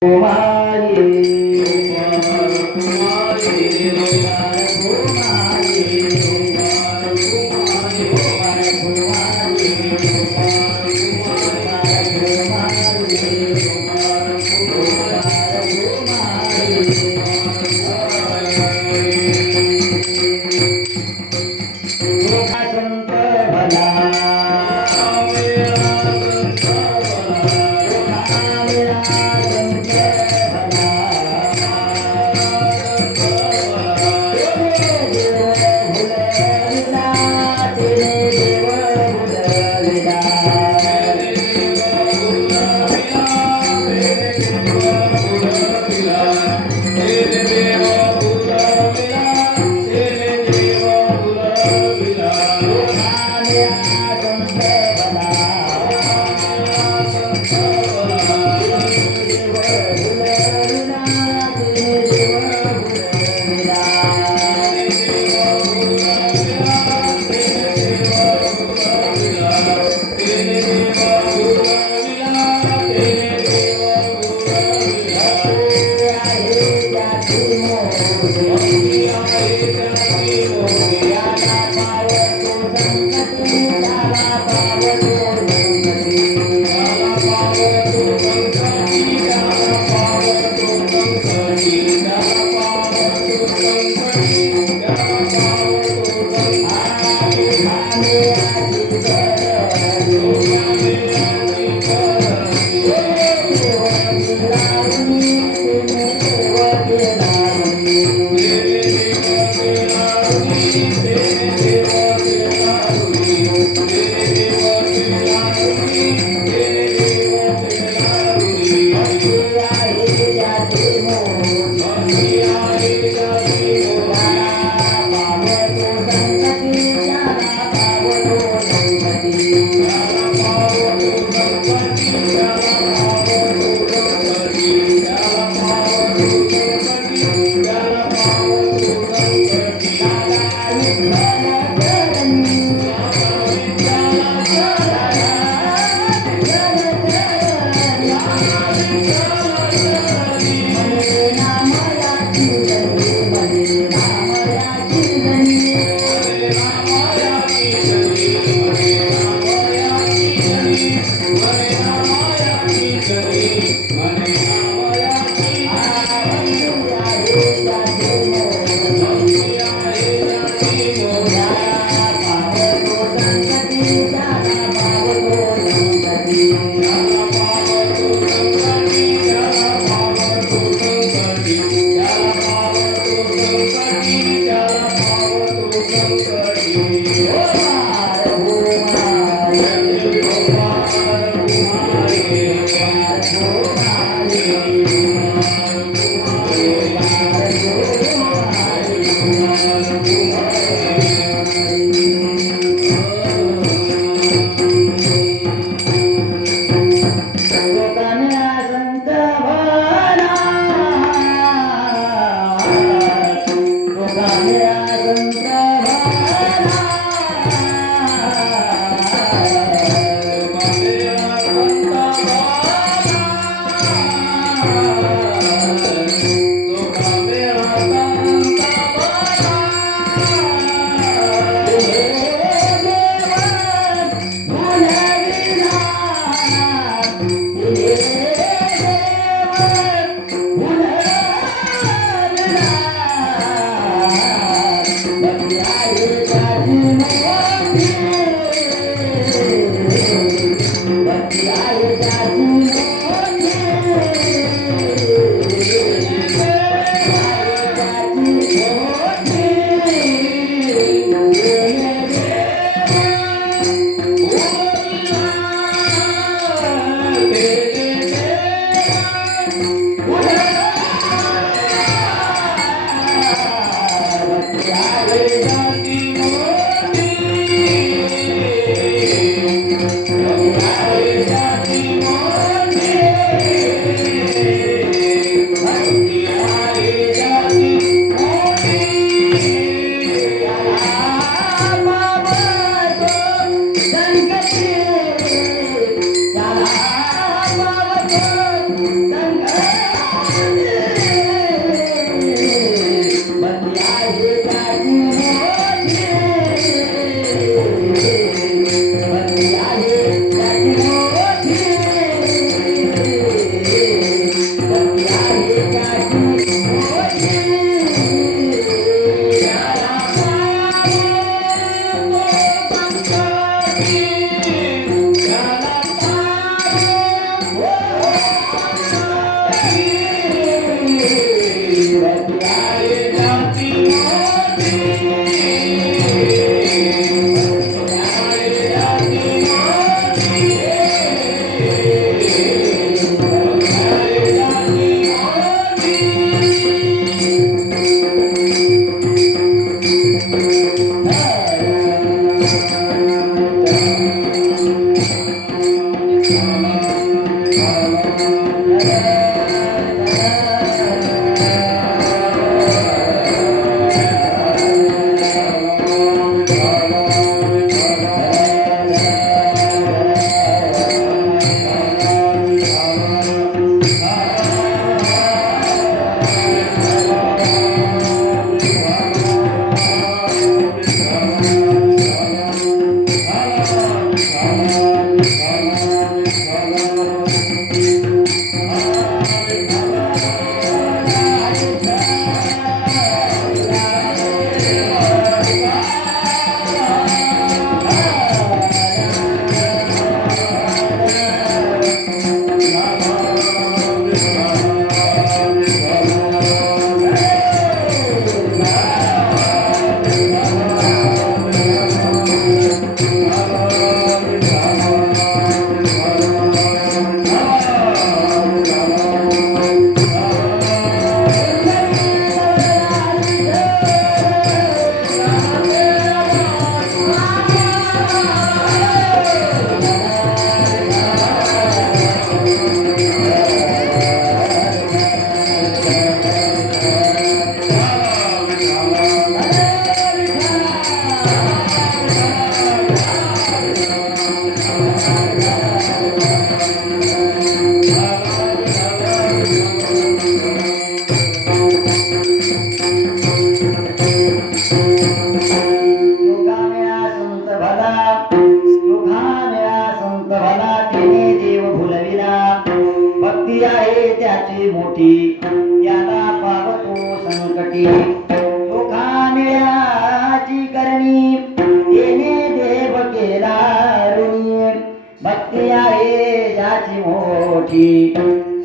Thank you.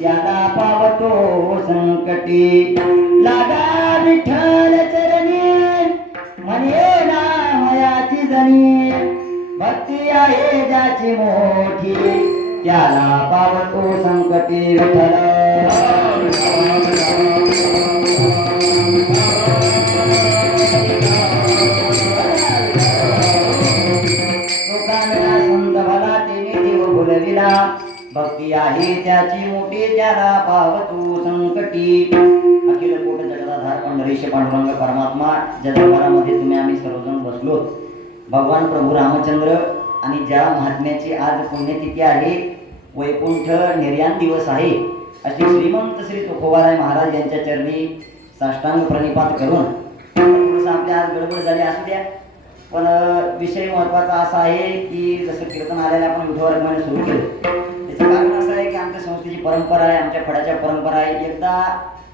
त्याला पावतो संकटी लागा विठ्ठल चरणी म्हणे नामयाची जणी भक्ती आहे ज्याची मोठी त्याला पावतो संकटी विठ्ठल भक्ती आहे त्याची मोठी त्याला पावतो संकटी. अखिल कोट जगदाधार पंढरीश पांडुरंग परमात्मा जगदभरामध्ये तुम्ही आम्ही सर्वजण बसलो. भगवान प्रभू रामचंद्र आणि ज्या महात्म्याची आज पुण्यतिथी आहे, वैकुंठ निर्याण दिवस आहे, अशी श्रीमंत श्री तुकोबाराय महाराज यांच्या चरणी साष्टांग प्रणिपात करून थोडंसं आपल्या आज गडबड झाली असू द्या, पण विषय महत्त्वाचा असा आहे की जसं कीर्तन आलेलं आपण विठोबाराय सुरू केलं. त्याचं कारण असं आहे की आमच्या संस्थेची परंपरा आहे, आमच्या फडाच्या परंपरा आहे. एकदा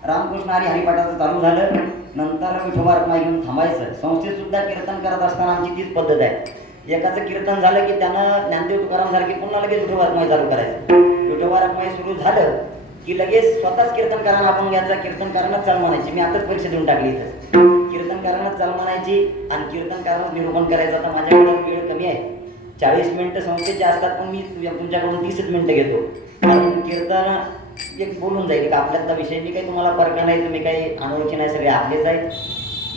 रामकृष्ण हरी हरिपाठाचं चालू झालं, नंतर विठोबा रखमाई घेऊन थांबायचं. संस्थेत सुद्धा कीर्तन करत असताना आमची तीच पद्धत आहे. एकाचं कीर्तन झालं की त्यानं ज्ञानदेव तुकाराम सारखी पुन्हा लगेच विठोबा रखमाई चालू करायचं. विठोबा रखमाई सुरू झालं की लगेच स्वतःच कीर्तन करायला आपण घ्यायचा. कीर्तन करायलाच चाल म्हणायची. मी आताच परीक्षा देऊन टाकली इथं. कीर्तन करायलाच चाल म्हणायची आणि कीर्तन करायलाच निरूपण करायचं. आता माझ्याकडे वेळ कमी आहे, 40 मिनिटं संस्थेचे असतात, पण मी तुमच्याकडून 30 मिनिटं घेतो. कारण कीर्तन एक बोलून जाईल का आपल्यातला विषय. मी काही तुम्हाला फरक नाही, तुम्ही काही अनोळखी नाही, सगळे आपलेच आहेत.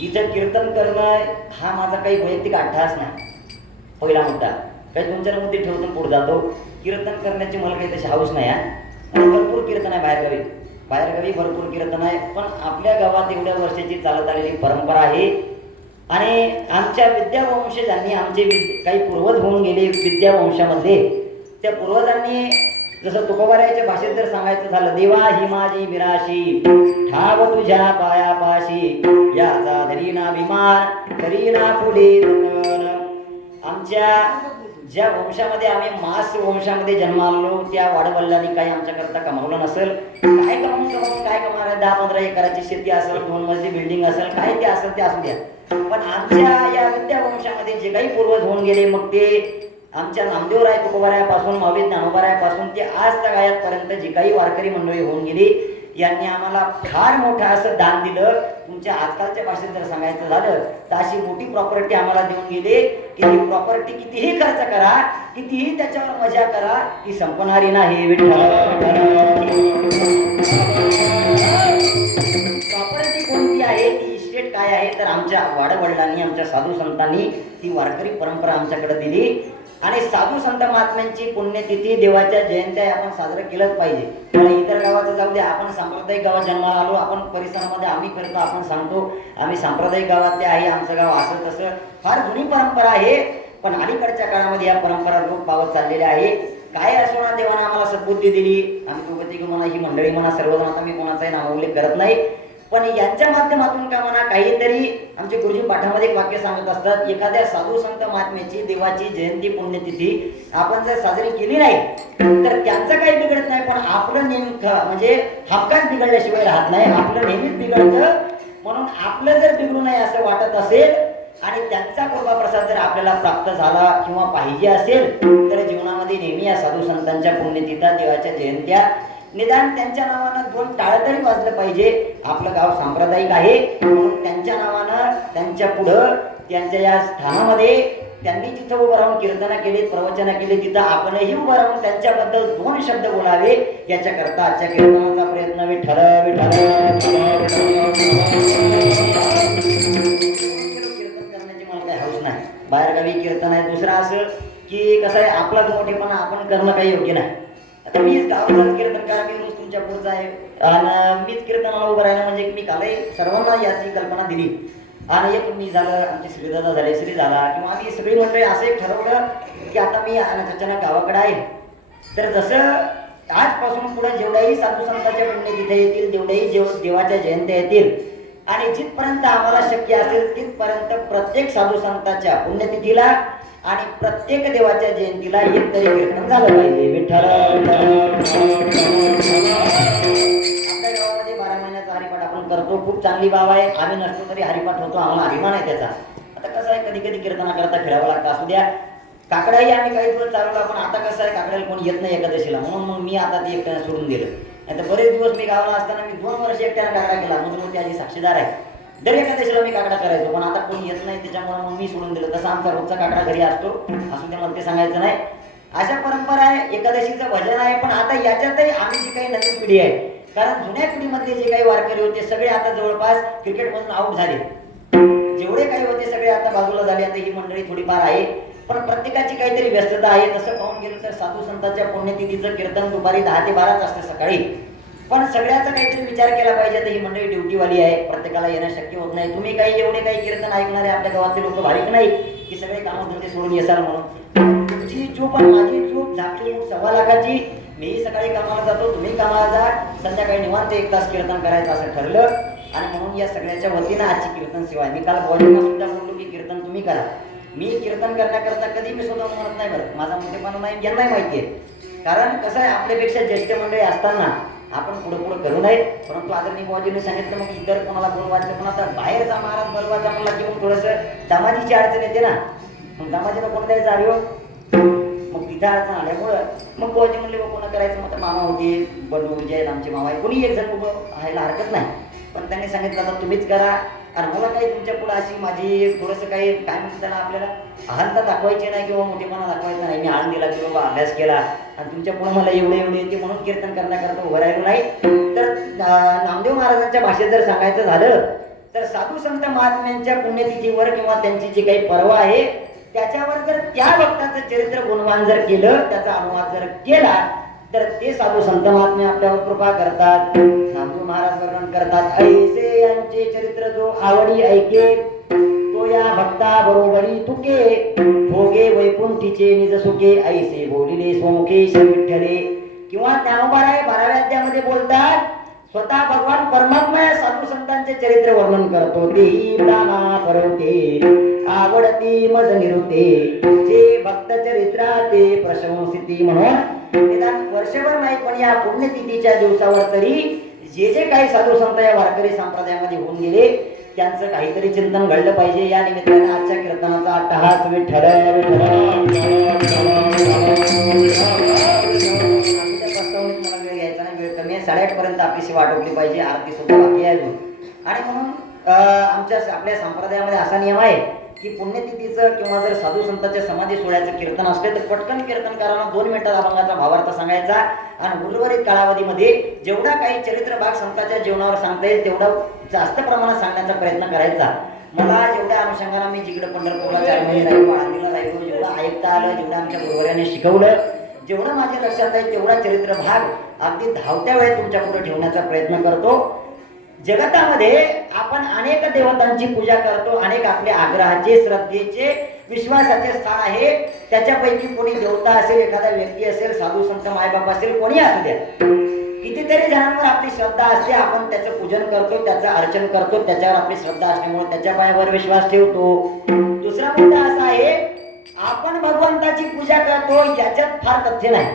इथं कीर्तन करणं हा माझा काही वैयक्तिक अट्टहास नाही. पहिला मुद्दा काही तुमच्या मुद्दे ठेवून पुढे जातो. कीर्तन करण्याची मला काही तशी हाऊस नाही आहे. भरपूर कीर्तन आहे बाहेरगावी भरपूर कीर्तन आहे, पण आपल्या गावात एवढ्या वर्षाची चालत आलेली परंपरा आहे. आणि आमच्या विद्यावंशजांनी आमचे काही पूर्वज होऊन गेले विद्यावंशामध्ये. त्या पूर्वजांनी जसं तुकोबारायच्या भाषेत जर सांगायचं झालं, देवा ही माझी विराशी ठाव तुझ्या पायापाशी याचा धरीना विमान करीना पुढे. आमच्या ज्या वंशामध्ये आम्ही मास वंशामध्ये जन्मालो त्या वाडवडिलांनी काही आमच्याकरता कमावलं नसेल. काय कमावून काय कमावणार आहे? 10-15 एकराची शेती असेल, 2 मजली बिल्डिंग असेल, काय ते असेल ते असू द्या. पण आमच्या या विद्यावंशामध्ये जे काही पूर्वज होऊन गेले, मग ते आमच्या नामदेवराय तुकोबारायापासून माऊली ज्ञानोबारायापासून ते आज तगायतपर्यंत जी काही वारकरी मंडळी होऊन गेली, यांनी आम्हाला फार मोठं असं दान दिलं. तुमच्या आजकालच्या भाषेत जर सांगायचं झालं तर अशी मोठी प्रॉपर्टी आम्हाला देऊन गेली की ही प्रॉपर्टी कितीही खर्च करा, कितीही त्याच्यावर मजा करा, ती संपणारी नाही. विठ्ठल प्रॉपर्टी कोणती आहे, ती इस्टेट काय आहे, तर आमच्या वाडवडिलांनी आमच्या साधू संतांनी ती वारकरी परंपरा आमच्याकडे दिली. आणि साधू संत महात्म्यांची पुण्यतिथी देवाच्या जयंत्या आपण साजरं केलंच पाहिजे. मला इतर गावाचं जाऊ द्या, आपण सांप्रदायिक गावात जन्माला आलो, आपण परिसरामध्ये आम्ही करतो, आपण सांगतो आम्ही सांप्रदायिक गावातले आहे, आमचं गाव असं तसं फार जुनी परंपरा आहे. पण अलीकडच्या काळामध्ये या परंपरा लोप पावत चाललेल्या आहे. काय असो ना, देवानं आम्हाला सद्बुद्धी दिली. आम्ही दोघं तिघं म्हणा, ही मंडळी म्हणा, सर्वजण, आता मी कोणाचाही नाव उल्लेख करत नाही, पण यांच्या माध्यमातून का म्हणा काहीतरी आमचे गुरुजी पाठामध्ये एक वाक्य सांगत असतात, एखाद्या साधू संत महात्म्याची देवाची जयंती पुण्यतिथी आपण जर साजरी केली नाही तर त्यांचं काही बिघडत नाही, पण आपलं नेमकं म्हणजे हमखास बिघडल्याशिवाय राहत नाही, आपलं नेहमीच बिघडतं. म्हणून आपलं जर बिघडू नये असं वाटत असेल आणि त्यांचा कृपा प्रसाद जर आपल्याला प्राप्त झाला किंवा पाहिजे असेल तर जीवनामध्ये नेहमी या साधू संतांच्या पुण्यतिथ्या देवाच्या जयंत्या निदान त्यांच्या नावानं 2 टाळ तरी वाजलं पाहिजे. आपलं गाव सांप्रदायिक आहे म्हणून त्यांच्या नावानं त्यांच्या पुढं त्यांच्या या स्थानामध्ये त्यांनी जिथं उभं राहून कीर्तन केली प्रवचन केले तिथं आपणही उभं राहून त्यांच्याबद्दल 2 शब्द बोलावे याच्याकरता आजच्या कीर्तनाचा प्रयत्न विठ्ठल विठ्ठल कीर्तन करण्याची मला काही हौस नाही. बाहेरगावी कीर्तन आहे दुसरं असं की कसं आहे आपलाच मोठेपणा आपण करणं काही योग्य नाही. आता मीच गावाचाच कीर्तनकार मी रोज तुमच्या पुढचा आहे आणि मीच कीर्तनाला उभं राहिलं म्हणजे मी कालही सर्वांना याची कल्पना दिली आणि एक मी झालं आमचे श्रीदादा झाले श्री झाला किंवा आम्ही सगळी मंडळी असं एक ठरवलं की आता मी अचानक गावाकडे आहे तर जसं आजपासून पुढे जेवढ्याही साधू संतांच्या पुण्यतिथ्या येतील तेवढ्याही देवाच्या जयंत्या येतील आणि जिथपर्यंत आम्हाला शक्य असेल तिथपर्यंत प्रत्येक साधू संतांच्या पुण्यतिथीला आणि प्रत्येक देवाच्या जयंतीला एक तरी कीर्तन झालं पाहिजे. विठ्ठल आपल्या गावामध्ये 12 महिन्याचा हरिपाठ आपण करतो, खूप चांगली बाब आहे. आम्ही नसतो तरी हरिपाठ होतो, आम्हाला अभिमान आहे त्याचा. आता कसं आहे कधी कधी कीर्तनाकरता फिरावं लागतं असू द्या. काकडाही आम्ही काही दिवस चालवला पण आता कसं आहे काकड्याला कोणी येत नाही एकादशीला म्हणून मग मी आता ती एकट्याने सोडून दिलं. नाही तर बरेच दिवस मी गावाला असताना मी 2 वर्ष एकट्याने काकडा केला म्हणून त्याची साक्षीदार आहे. दर एकादशीला मी काकडा करायचो पण आता कोणी येत नाही त्याच्यामुळे मग मी सोडून दिलं. तसा आमचा रोजचा काकडा घरी असतो असू दे मला ते सांगायचं नाही. अशा परंपरा आहे. एकादशीचं भजन आहे पण आता याच्यातही आम्ही जी काही नवीन पिढी आहे कारण जुन्या पिढीमधले जे काही वारकरी होते सगळे आता जवळपास क्रिकेटमधून आउट झाले. जेवढे काही होते सगळे आता बाजूला झाले. आता ही मंडळी थोडीफार आहे पण प्रत्येकाची काहीतरी व्यस्तता आहे. तसं पाहून गेलं तर साधू संतांच्या पुण्यतिथीचं कीर्तन दुपारी 10 ते 12च असते सकाळी. पण सगळ्याचा काहीतरी विचार केला पाहिजे. आता ही मंडळी ड्युटीवाली आहे प्रत्येकाला येणं शक्य होत नाही. तुम्ही काही एवढे काही कीर्तन ऐकणारे आपल्या गावातले लोक भाविक नाही की सगळे कामधंदे सोडून येसाल म्हणून. तुमची चूक आणि माझी चूक झाली 1.25 लाखाची. मीही सकाळी कामाला जातो तुम्ही कामाला जा संध्याकाळी निवांत 1 तास कीर्तन करायचं असं ठरलं आणि म्हणून या सगळ्याच्या वतीनं आजची कीर्तन सेवा. मी काल बॉलिंगला सुद्धा बोललो की कीर्तन तुम्ही करा. मी कीर्तन करण्याकरता कधी मी स्वतः म्हणत नाही बरं माझा मोठेपणा नाही यांनाही माहिती आहे. कारण कसं आहे आपल्यापेक्षा ज्येष्ठ मंडळी असताना आपण पुढे करू नये. परंतु आदरणीय बाबाजींनी सांगितलं मग इतर कोणाला बोलवायचं पण आता बाहेरचा महाराज बोलवायचा मला घेऊन थोडंसं दमाजीची अडचण येते ना. मग दमाजीला कोण द्यायचं आर्यो मग तिथं अडचण आल्यामुळं मग बाबाजी म्हणले बा कोणा करायचं मग मामा होते बंडू विजय आमचे मामा आहे कोणी एक जण उभं राहायला हरकत नाही. पण त्यांनी सांगितलं आता तुम्हीच करा आणि मला काही तुमच्या पुढे अशी माझी थोडंसं काही काय म्हणते त्याला आपल्याला अहंता दाखवायची नाही किंवा मोठेपणा दाखवायचा नाही. मी आनंदीला किंवा अभ्यास केला आणि तुमच्या पुढे मला एवढे येते म्हणून कीर्तन करण्याकरता उभं राहिलो नाही. तर नामदेव महाराजांच्या भाषेत जर सांगायचं झालं तर साधू संत महात्म्यांच्या पुण्यतिथीवर किंवा त्यांची जी काही पर्व आहे त्याच्यावर जर त्या भक्ताचं चरित्र गुणवान जर केलं त्याचा अनुवाद जर केला तर ते साधू संत महात्मे आपल्यावर कृपा करतात. नामदेव महाराज वर्णन करतात ऐसे यांचे चरित्र जो आवडी ऐके तो या भक्ता बरोबरी तुके भोगे वैकुंठीचे निज सुखे ऐसे बोलिले स्वमुखे श्री विठ्ठले. किंवा ज्ञानोबाराय 12व्या अध्यायामध्ये बोलतात स्वतः भगवान परमात्मा या साधू संतांचे चरित्र वर्णन करतो. तेही प्राणा परवते आवडती मज निरुते जे भक्त चरित्रा ते प्रशंसिती. म्हणून निदान वर्षभर नाही पण या पुण्यतिथीच्या दिवसावर तरी जे जे काही साधू संत या वारकरी संप्रदायामध्ये होऊन गेले त्यांचं काहीतरी चिंतन घडलं पाहिजे. या निमित्ताने आजच्या कीर्तनाचा अट्टहास विठ्ठल वेळ कमी आहे. 8:30 पर्यंत आपली सेवा आटोपली पाहिजे. आरती सुद्धा बाकी आहे अजून. आणि म्हणून आपल्या संप्रदायामध्ये असा नियम आहे की पुण्यतिथीचं किंवा जर साधू संतांच्या समाधी सोहळ्याचं कीर्तन असले तर पटकन कीर्तनकारांना 2 मिनिटात अभंगाचा भावार्थ सांगायचा आणि उर्वरित कालावधीमध्ये जेवढा काही चरित्र भाग संतांच्या जीवनावर सांगता येईल तेवढा जास्त प्रमाणात सांगण्याचा प्रयत्न करायचा. मला जेवढ्या अनुषंगाने मी जिकडे पंढरपूरला 4 महिने राहिलो आळंदीला राहिलो जेवढं ऐकता आलं जेवढं आमच्या गुरुवर्याने शिकवलं जेवढं माझ्या लक्षात आहे तेवढा चरित्र भाग अगदी धावत्या वेळेत तुमच्या पुढे ठेवण्याचा प्रयत्न करतो. जगतामध्ये आपण अनेक देवतांची पूजा करतो. अनेक आपल्या आग्रहाचे श्रद्धेचे विश्वासाचे स्थान आहे. त्याच्यापैकी कोणी देवता असेल एखादा व्यक्ती असेल साधू संत मायबाप असेल कोणी असू द्या कितीतरी जणांवर आपली श्रद्धा असते, आपण त्याचं पूजन करतो, त्याचं अर्चन करतो, त्याच्यावर आपली श्रद्धा असल्यामुळे त्याच्या पायावर विश्वास ठेवतो. दुसरा मुद्दा असा आहे, आपण भगवंताची पूजा करतो याच्यात फार तथ्य नाही.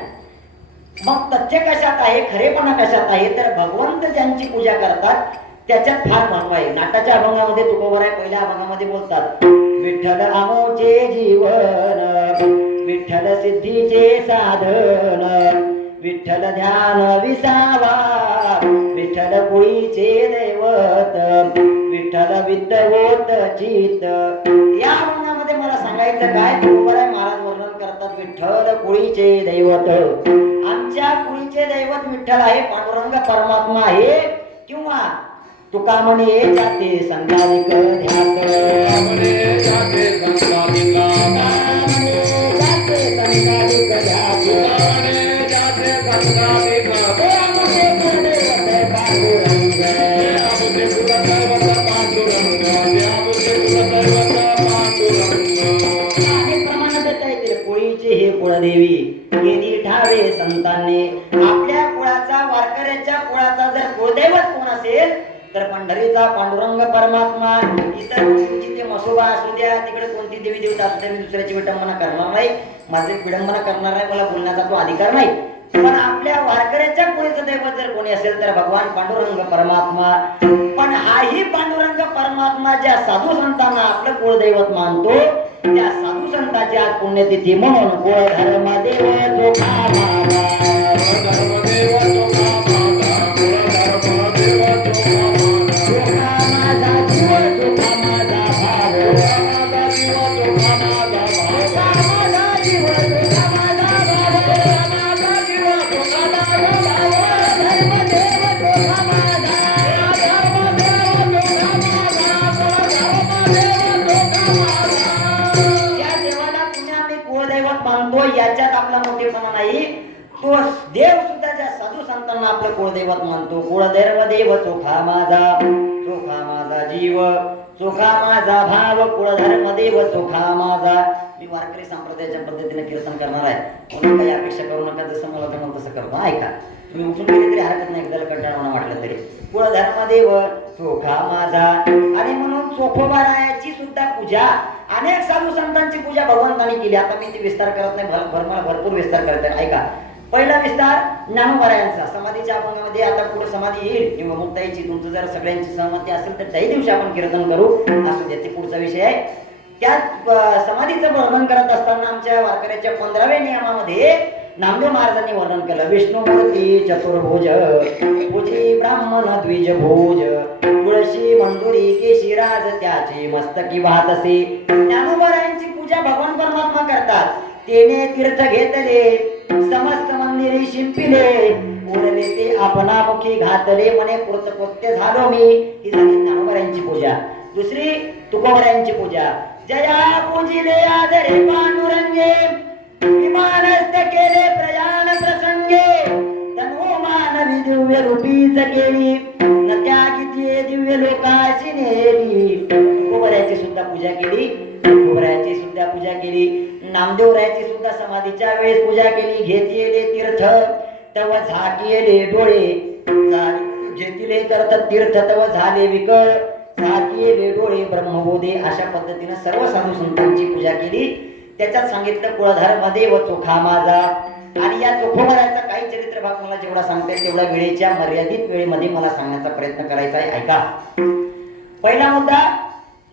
मग तथ्य कशात आहे, खरेपणा कशात आहे, तर भगवंत ज्यांची पूजा करतात त्याच्यात फार महत्व आहे. नाटाच्या अभंगामध्ये तुकोबराय पहिल्या अभंगामध्ये बोलतात, विठ्ठल आमोचे जीवन, विठ्ठल सिद्धीचे साधन, विठ्ठल ध्यान विसावा, विठ्ठल कुळीचे दैवत, विठ्ठल विद्यवोत चित. या अभंगामध्ये मला सांगायचं काय, तुकोबराय महाराज वर्णन करतात विठ्ठल कुळीचे दैवत. आमच्या कुळीचे दैवत विठ्ठल आहे, पांडुरंग परमात्मा आहे. किंवा तुका म्हणे जाते संगालिक ध्यात, म्हणे जाते संगालिक ध्यात, जाते संगालिक ध्यात, म्हणे जाते संगालिक कुळीचे हे कुळदेवी केली ठावे संतांनी. आपल्या कुळाचा, वारकऱ्याच्या कुळाचा जर कुळदैवत कोण असेल तर पंढरीचा पांडुरंग परमात्मा. इतर तुमची ते मसोबा असू द्या, तिकडे कोणती देवी देवता असू द्या, मी दुसऱ्याची विडंबना करणार नाही, माझी विडंबना करणार नाही, मला बोलण्याचा तो अधिकार नाही. पण आपल्या वारकऱ्याच्या कुळीचं दैवत जर कोणी असेल तर भगवान पांडुरंग परमात्मा. पण हाही पांडुरंग परमात्मा ज्या साधू संतांना आपलं कुळदैवत मानतो, त्या साधू संतांची आज पुण्यतिथी म्हणून कुळ धर्म देव चोखा मागा, धर्म देव चोखा मागा, कुळ धर्म देव चोखा मागा, चोखा माझा जीव चोखा माझा भाव, माझा जीव चोखा माझा भाव, माझा जीव चोखा माझा भाव, माझा जीव चोखा माझा भाव, धर्म देव चोखा माझा, धर्म देव चोखा माझा. मानतो याच्यात आपला मोठेपणा नाही. तो देव सुद्धा ज्या साधू संतांना आपलं कुळदैवत मानतो. कुळदैव देव चोखा माझा, चोखा माझा जीव, चोखा माझा भाव, कुळधर्म देव चोखा माझा. मी वारकरी संप्रदायाच्या पद्धतीने कीर्तन करणार आहे, म्हणून काही अपेक्षा करू नका, जसं मला जमलं तसं करतो. ऐका, तुम्ही उठून गेले तरी हरकत नाही, एकदा कंटाळवाणा वाटलं तरी. कुळधर्म देव चोखा माझा. आणि म्हणून चोखोबारायाची सुद्धा पूजा, अनेक साधू संतांची पूजा भगवंतांनी केली. आता मी ती विस्तार करत नाही, मला भरपूर विस्तार करत आहे. ऐका, पहिला विस्तार ज्ञानोबारायांचा समाधीच्या अभंगामध्ये. आता पुढे समाधी येईल किंवा मुक्ताईची, तुमचं जर सगळ्यांची सहमती असेल तर त्याही दिवशी आपण कीर्तन करू, असू द्या, ते पुढचा विषय आहे. त्यात समाधीचं वर्णन करत असताना आमच्या वारकऱ्याच्या 15व्या नियमामध्ये नामदेव महाराजांनी वर्णन केलं. विष्णुमूर्ती चतुर्भुज, पूजी ब्राह्मण द्विजभोज, तुळशी मंजुरी केशिराज, त्याची मस्तकी वाहत असे. ज्ञानोबारायांची पूजा भगवान परमात्मा करतात. तेने तीर्थ घेतले, समस्त मंदिरी शिंपिले, उरले ते आपणामुखी घातले, म्हणे कृतकृत्य झालो मी. ही झाली ज्ञानोबारायांची पूजा. दुसरी तुकोबारायांची पूजा. जया पूजिले आदरे पांडुरंगे, विमानस्थ केले प्रयाण प्रसंगे, तनु मानवी दिव्य रूपीच केली, न त्यागिती दिव्य लोकाशी नेली. तुकोबारायाची सुद्धा पूजा केली, तुकोबारायाची सुद्धा पूजा केली. नामदेवरायाची सुद्धा समाधीच्या वेळेस पूजा केली. घेतलेले तीर्थ तव झाकिले डोळे, घेतले तीर्थ तव झाले विकळ, झाकिले डोळे ब्रह्मबोधे. अशा पद्धतीने सर्व साधू संतांची पूजा केली. त्याच्यात सांगितलं कुळधर्म देव चोखा माझा. आणि या चोखोबाराचा काही चरित्र भाग मला जेवढा सांगता येईल तेवढा वेळेच्या मर्यादित वेळेमध्ये मला सांगण्याचा प्रयत्न करायचा आहे. ऐका, पहिला मुद्दा,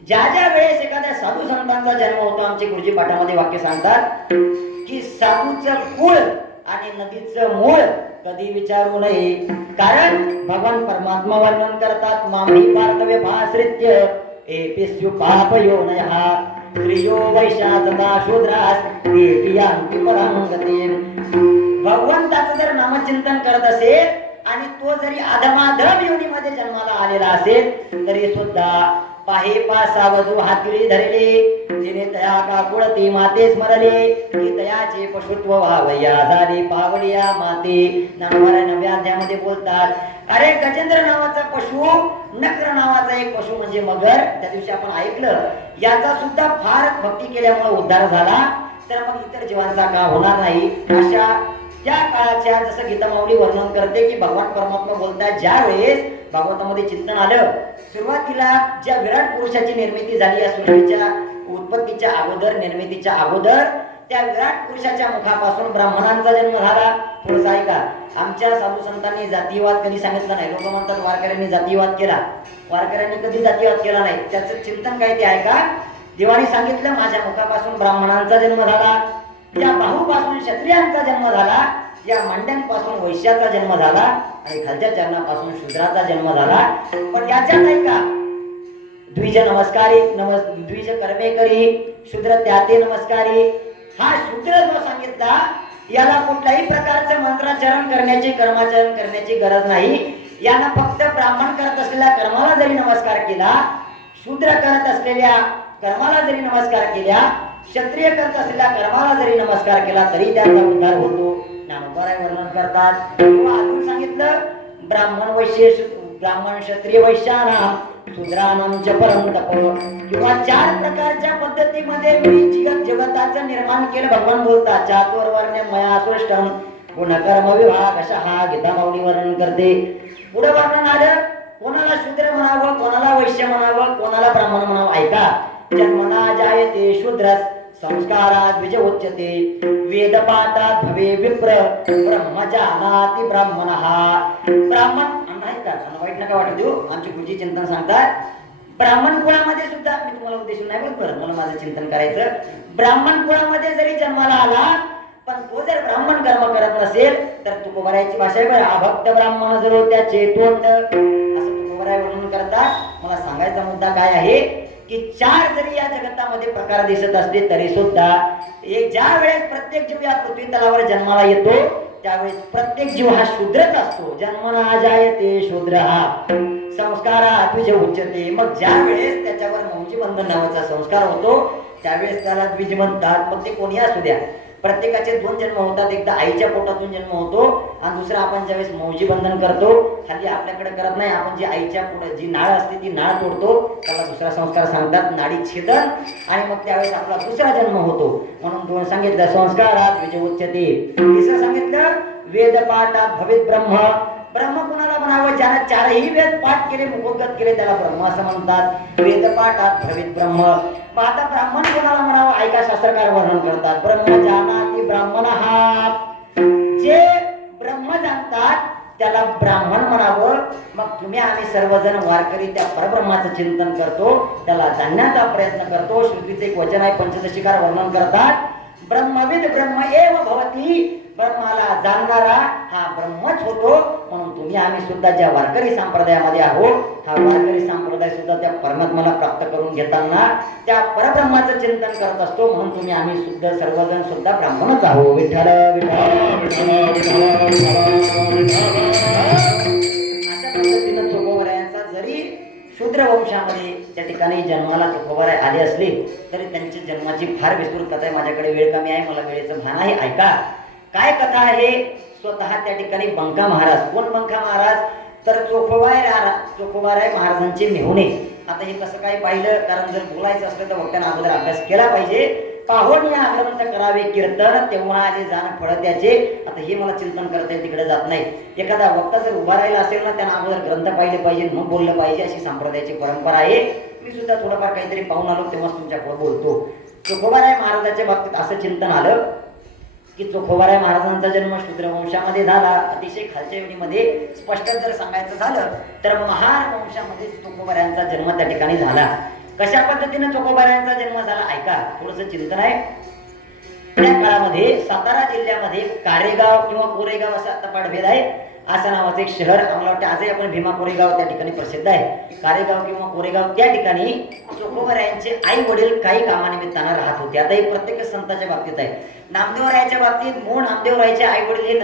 ज्या ज्या वेळेस एखाद्या साधू संतांचा जन्म होतो, आमचे गुरुजी पाठामध्ये वाक्य सांगतात की साधूचं कुळ आणि नदीचं मूळ कधी विचारू नये. कारण भगवान परमात्मा वर्णन करतात, मामी पार्थव्य भाश्रित्य एपिस्यु पापयोनयः, स्त्रियो वैशाचता शूद्रास देवियांति परांगते. भगवंताचं जर नामचिंतन करत असेल आणि तो जरी अधमाधम योनीमध्ये जन्माला आलेला असेल तरी सुद्धा पाहे पासावजू हातीळी धरले, तिने तया काकुळती माते स्मरले, की तयाचे पशुत्व व्हावया झाले पावडिया माते. ज्ञानोबाराय 9व्या अध्यायामध्ये बोलतात, अरे गजेंद्र नावाचा पशु, नक्र नावाचा एक पशु म्हणजे मगर, त्या दिवशी आपण ऐकलं, याचा सुद्धा फार भक्ती केल्यामुळे उद्धार झाला, तर मग इतर जीवांचा का होणार नाही. अशा त्या काळाच्या जसं गीतामाऊली वर्णन करते की भगवान परमात्मा बोलतात ज्या वेळेस भागवतामध्ये चिंतन आलं, सुरुवातीला ज्या विराट पुरुषाची निर्मिती झाली या सृष्टीच्या उत्पत्तीच्या अगोदर, निर्मितीच्या अगोदर, त्या विराट पुरुषाच्या मुखापासून ब्राह्मणांचा जन्म झाला. थोडंसं ऐका, आमच्या साधू संतांनी जातीवाद कधी सांगितलं नाही. लोक म्हणतात वारकऱ्यांनी जातीवाद केला. वारकऱ्यांनी कधी जातीवाद केला नाही. त्याचं चिंतन काय ते ऐका. देवाने सांगितलं माझ्या मुखापासून ब्राह्मणांचा जन्म झाला, या बाहूपासून क्षत्रियांचा जन्म झाला, या मांड्यांपासून वैश्याचा जन्म झाला आणि खालच्या चरणापासून शूद्राचा जन्म झाला. पण याच्यात ऐका, द्विज नमस्कारी द्विज कर्मे करी शूद्र त्याते नमस्कारी. हा शूद्र जो सांगितला याला कुठल्याही प्रकारचं मंत्राचरण करण्याची, कर्माचरण करण्याची गरज नाही. यानं फक्त ब्राह्मण करत असलेल्या कर्माला जरी नमस्कार केला, शूद्र करत असलेल्या कर्माला जरी नमस्कार केला, क्षत्रिय करत असलेल्या कर्माला जरी नमस्कार केला तरी त्याचा उद्धार होतो. ज्ञानोबाराय वर्णन करतात. किंवा अजून सांगितलं ब्राह्मण क्षत्रिय वैश्यानाम शूद्रानाम च परम तप. किंवा 4 प्रकारच्या पद्धतीमध्ये मी जगताचं निर्माण केलं. भगवान बोलतात चातुर्वर्ण्य मया सृष्टम गुणकर्म विभाग अशा हा गीतामाऊली वर्णन करते. पुढे वर्णन आलं कोणाला शूद्र म्हणावं, कोणाला वैश्य म्हणावं, कोणाला ब्राह्मण म्हणावं. ऐका, जन्मना जायते शूद्रस संस्कारात द्विज उच्यते वेदपाठात भवे विप्र ब्रह्मजानाति ब्राह्मणः. ब्राह्मण नाही का वाईट नका वाटू देऊ, आमचे गुरुजी चिंतन सांगतात ब्राह्मण कुळामध्ये सुद्धा, मी तुम्हाला उद्देशून नाही बोलत, मला माझं चिंतन करायचं. ब्राह्मण कुळामध्ये जरी जन्माला आला पण तो जर ब्राह्मण कर्म करत नसेल तर तुकोबारायची भाषा आहे बरं, अभक्त ब्राह्मण जर त्याचे तोंड, असं तुकोबाराय वर्णन करतात. मला सांगायचा मुद्दा काय आहे की 4 जरी या जगतामध्ये प्रकार दिसत असले तरी सुद्धा ज्या वेळेस प्रत्येक जीव या पृथ्वी तलावर जन्माला येतो त्यावेळेस प्रत्येक जीव हा शूद्रच असतो. जन्मना जायते शूद्र हा संस्कारात द्विज उच्यते. मग ज्या वेळेस त्याच्यावर मौंजीबंधन नावाचा संस्कार होतो त्यावेळेस त्याला द्विज म्हणतात. मग ते कोणी असू द्या, प्रत्येकाचे 2 जन्म होतात. एकदा आईच्या पोटातून जन्म होतो आणि दुसरा आपण ज्यावेळेस मौंजीबंधन करतो, हल्ली आपल्याकडे करत नाही, आपण जी आईच्या पोटात जी नाळ असते ती नाळ तोडतो, त्याला दुसरा संस्कार सांगतात नाडी छेदन, आणि मग त्यावेळेस आपला दुसरा जन्म होतो. म्हणून 2 सांगितलं संस्कारात द्विज उच्यते. तिसरं सांगितलं वेदपाठात भवेत ब्रह्म. ब्रह्म कुणाला म्हणावं, ज्याने 4ही वेद पाठ केले, मुखोद्गत केले त्याला ब्रह्म असं म्हणतात. वेदपाठात भवेत ब्रह्म. मग आता ब्राह्मण कोणाला म्हणावं, ऐका शास्त्रकार वर्णन करतात. ब्रह्म जानाति ब्राह्मणः. जे ब्रह्म जाणतात त्याला ब्राह्मण म्हणावं. मग तुम्ही आम्ही सर्वजण वारकरी त्या परब्रह्माचं चिंतन करतो, त्याला जाणण्याचा प्रयत्न करतो. श्रुतीचे एक वचन आहे, पंचदशीकार वर्णन करतात ब्रह्मविद ब्रह्म एव भवती. ब्रह्माला जाणणारा हा ब्रह्मच होतो. म्हणून तुम्ही आम्ही सुद्धा ज्या वारकरी संप्रदायामध्ये आहोत, हा वारकरी संप्रदाय सुद्धा त्या परमात्म्याला प्राप्त करून घेताना त्या परब्रह्माचं चिंतन करत असतो. म्हणून तुम्ही आम्ही सुद्धा सर्वजण सुद्धा ब्राह्मणच आहोत. विठ्ठल अशा पद्धतीनं तुकोबारायांचा जरी शूद्र वंशामध्ये त्या ठिकाणी जन्माला तुकोबाराय आले असले तरी त्यांच्या जन्माची फार विस्तृत कथा आहे. माझ्याकडे वेळ कमी आहे, मला वेळेचं भान आहे. ऐका काय कथा आहे. स्वतः त्या ठिकाणी बंका महाराज, कोण बंका महाराज तर चोखोबाराय महाराजांचे मेहुणे. आता हे कसं काय पाहिलं, कारण जर बोलायचं असलं तर वक्त्यानं अगोदर अभ्यास केला पाहिजे. पाहोनी ग्रंथ करावे कीर्तन तेव्हा आले जाण फळ त्याचे. आता हे मला चिंतन करता येईल, तिकडे जात नाही. एखादा वक्ता जर उभा राहिला असेल ना त्यानं अगोदर ग्रंथ पाहिले पाहिजे, मग बोललं पाहिजे, अशी संप्रदायाची परंपरा आहे. मी सुद्धा थोडंफार काहीतरी पाहून आलो तेव्हाच तुमच्याकडे बोलतो. चोखोबाराय महाराजाच्या बाबतीत असं चिंतन आलं की चोखोबाराय महाराजांचा जन्म शूद्र वंशामध्ये झाला. अतिशय खालच्या योनीमध्ये स्पष्ट जर सांगायचं झालं तर महार वंशामध्ये चोखोबारायांचा जन्म त्या ठिकाणी झाला. कशा पद्धतीने चोखोबारायांचा जन्म झाला ऐका, थोडंसं चिंतन आहे. त्या काळामध्ये सातारा जिल्ह्यामध्ये कारेगाव किंवा कोरेगाव असा तपाडभेद आहे. असं नावाचं एक शहर, आम्हाला वाटतं आजही आपण भीमा कोरेगाव त्या ठिकाणी प्रसिद्ध आहे. कारेगाव किंवा कोरेगाव त्या ठिकाणी चोखोबारायांचे आई वडील काही कामानिमित्तानं राहत होते. आता हे प्रत्येक संतांच्या बाबतीत आहे. नामदेवरायाच्या बाबतीत मूळ नामदेवरायाचे आई वडील हे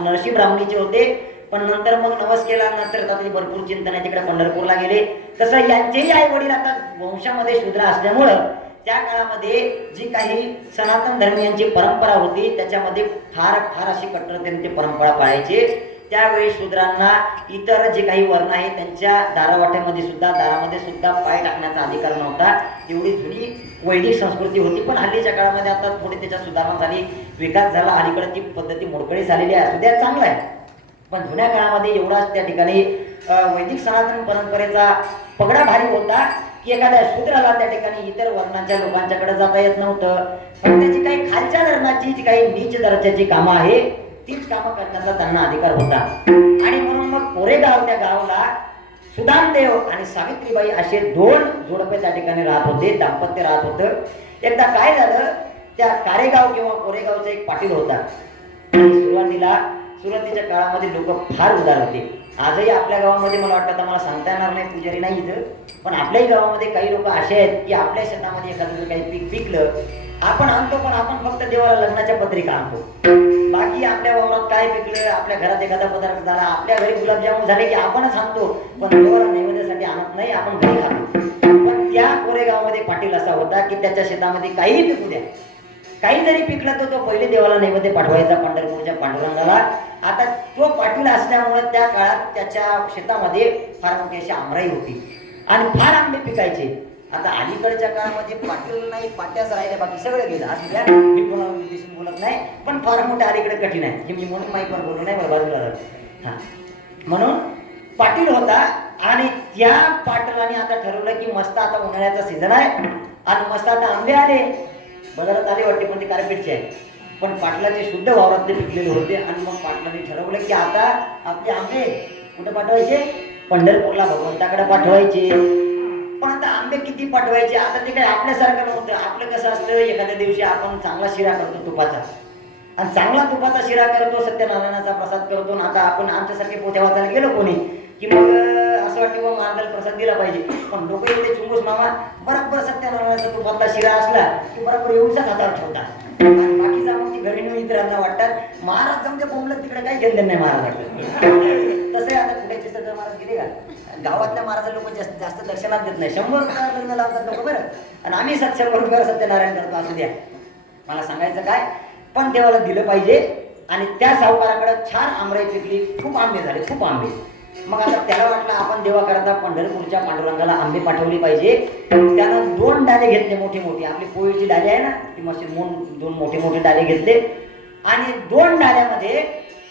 नरशी ब्राह्मणीचे होते, पण नंतर मग नवस केल्यानंतर त्यातली भरपूर चिंतन आहे, तिकडे पंढरपूरला गेले. तसं यांचेही आई वडील आता वंशामध्ये शूद्र असल्यामुळं त्या काळामध्ये जी काही सनातन धर्मियांची परंपरा होती त्याच्यामध्ये फार फार अशी कट्टरतेने ते परंपरा पाळायचे. त्यावेळी शूद्रांना इतर जे काही वर्ण आहे त्यांच्या दारामध्ये सुद्धा पाय टाकण्याचा अधिकार नव्हता. एवढी जुनी वैदिक संस्कृती होती. पण हल्लीच्या काळामध्ये आता थोडी त्याच्यात सुधारणा झाली, विकास झाला, अलीकडे ती पद्धती मोडकळी झालेली आहे. सुद्धा चांगला आहे. पण जुन्या काळामध्ये एवढाच त्या ठिकाणी वैदिक सनातन परंपरेचा पगडा भारी होता की एखाद्या शूद्राला त्या ठिकाणी इतर वर्णांच्या लोकांच्याकडे जाता येत नव्हतं. पण त्याची काही खालच्या धर्माची जी काही नीच दर्जाची कामं आहे तीच कामं करण्याचा त्यांना अधिकार होता. आणि म्हणून मग कोरेगाव त्या गावाला सुदामदेव आणि सावित्रीबाई असे 2 जोडपे त्या ठिकाणी राहत होते, दाम्पत्य राहत होतं. एकदा काय झालं, त्या कारेगाव किंवा कोरेगावचा एक पाटील होता. सुरुवातीच्या काळामध्ये लोक फार उदार होते. आजही आपल्या गावामध्ये मला वाटतं, मला सांगता येणार नाही, पुजारी नाही इथं, पण आपल्याही गावामध्ये काही लोक असे आहेत की आपल्या शेतामध्ये एखादं जर काही पीक पिकलं आपण आणतो, पण आपण फक्त देवाला लग्नाच्या पत्रिका आणतो. बाकी आपल्या वावरात काय पिकलं, आपल्या घरात एखादा पदार्थ झाला, आपल्या घरी गुलाबजामुन झाले की आपणच आणतो, पण देवाला नैवेद्यासाठी आणत नाही, आपण घरी खातो. पण त्या कोरेगावमध्ये पाटील असा होता की त्याच्या शेतामध्ये काहीही पिकू द्या, काही जरी पिकलं तर तो पहिले देवाला नैवेद्य पाठवायचा पंढरपूरच्या पांडुरंगाला. आता तो पाटील असल्यामुळे त्या काळात त्याच्या शेतामध्ये फार मोठी अशी आमराई होती आणि फार आंबे पिकायचे. आता अलीकडच्या काळामध्ये पाटील नाही, पाट्याच राहिले, बाकी सगळं गेलं. असं द्या, मी कोणाला उद्देशून बोलत नाही, पण फार मोठे अलीकडे कठीण आहे की मी म्हणून माहीत पण बोलू नाही, मला बाजूला हां. म्हणून पाटील होता आणि त्या पाटलाने आता ठरवलं की मस्त आता उन्हाळ्याचा सीझन आहे आणि मस्त आता आंबे आले, बाजारात आले वाटते, पण ते कार्पेटचे आहे. पण पाटलाचे शुद्ध वावरातले पिकलेले होते आणि मग पाटलाने ठरवलं की आता आपले आंबे कुठे पाठवायचे, पंढरपूरला भगवंताकडे पाठवायचे. पण आता आंबे किती पाठवायचे, आता ते काही आपल्यासारखं नव्हतं. आपलं कसं असतं, एखाद्या दिवशी आपण चांगला शिरा करतो तुपाचा, आणि चांगला तुपाचा शिरा करतो, सत्यनारायणाचा प्रसाद करतो. आणि आता आपण आमच्यासारखे पोथ्या वाचायला गेलो कोणी की मग असं वाटतं व महाराजाला प्रसाद दिला पाहिजे. पण लोक एवढे चुंबूस मामा बरोबर सत्यनारायणाचा तुपातला शिरा असला की बरोबर एवढाच हातावर ठेवतात आणि बाकीचा मग ती घरी नेऊन इतरांना वाटतात महाराज जाऊन ते बोंबलं, तिकडे काही घेणं नाही महाराजाकडे. तसं आता कुठे सगळं महाराज गेले का, गावातल्या महाराज लोक जास्त दर्शनात देत नाही. 100 रुपये लग्न लावतात लोक बरं, आणि आम्ही 700 रुपये सत्यनारायण करतो. असू द्या, मला सांगायचं काय, पण देवाला दिलं पाहिजे. आणि त्या सावकाराकडे छान आंबराई पिकली, खूप आंबे झाले, खूप आंबे. मग आता त्याला वाटलं आपण देवा करता पंढरपूरच्या पांडुरंगाला आंबे पाठवले पाहिजे. त्यानं 2 डाले घेतले, मोठे मोठे, आपली पोळीची डाली आहे ना ती मस्त, 2 मोठे मोठे डाले घेतले आणि 2 डाल्यामध्ये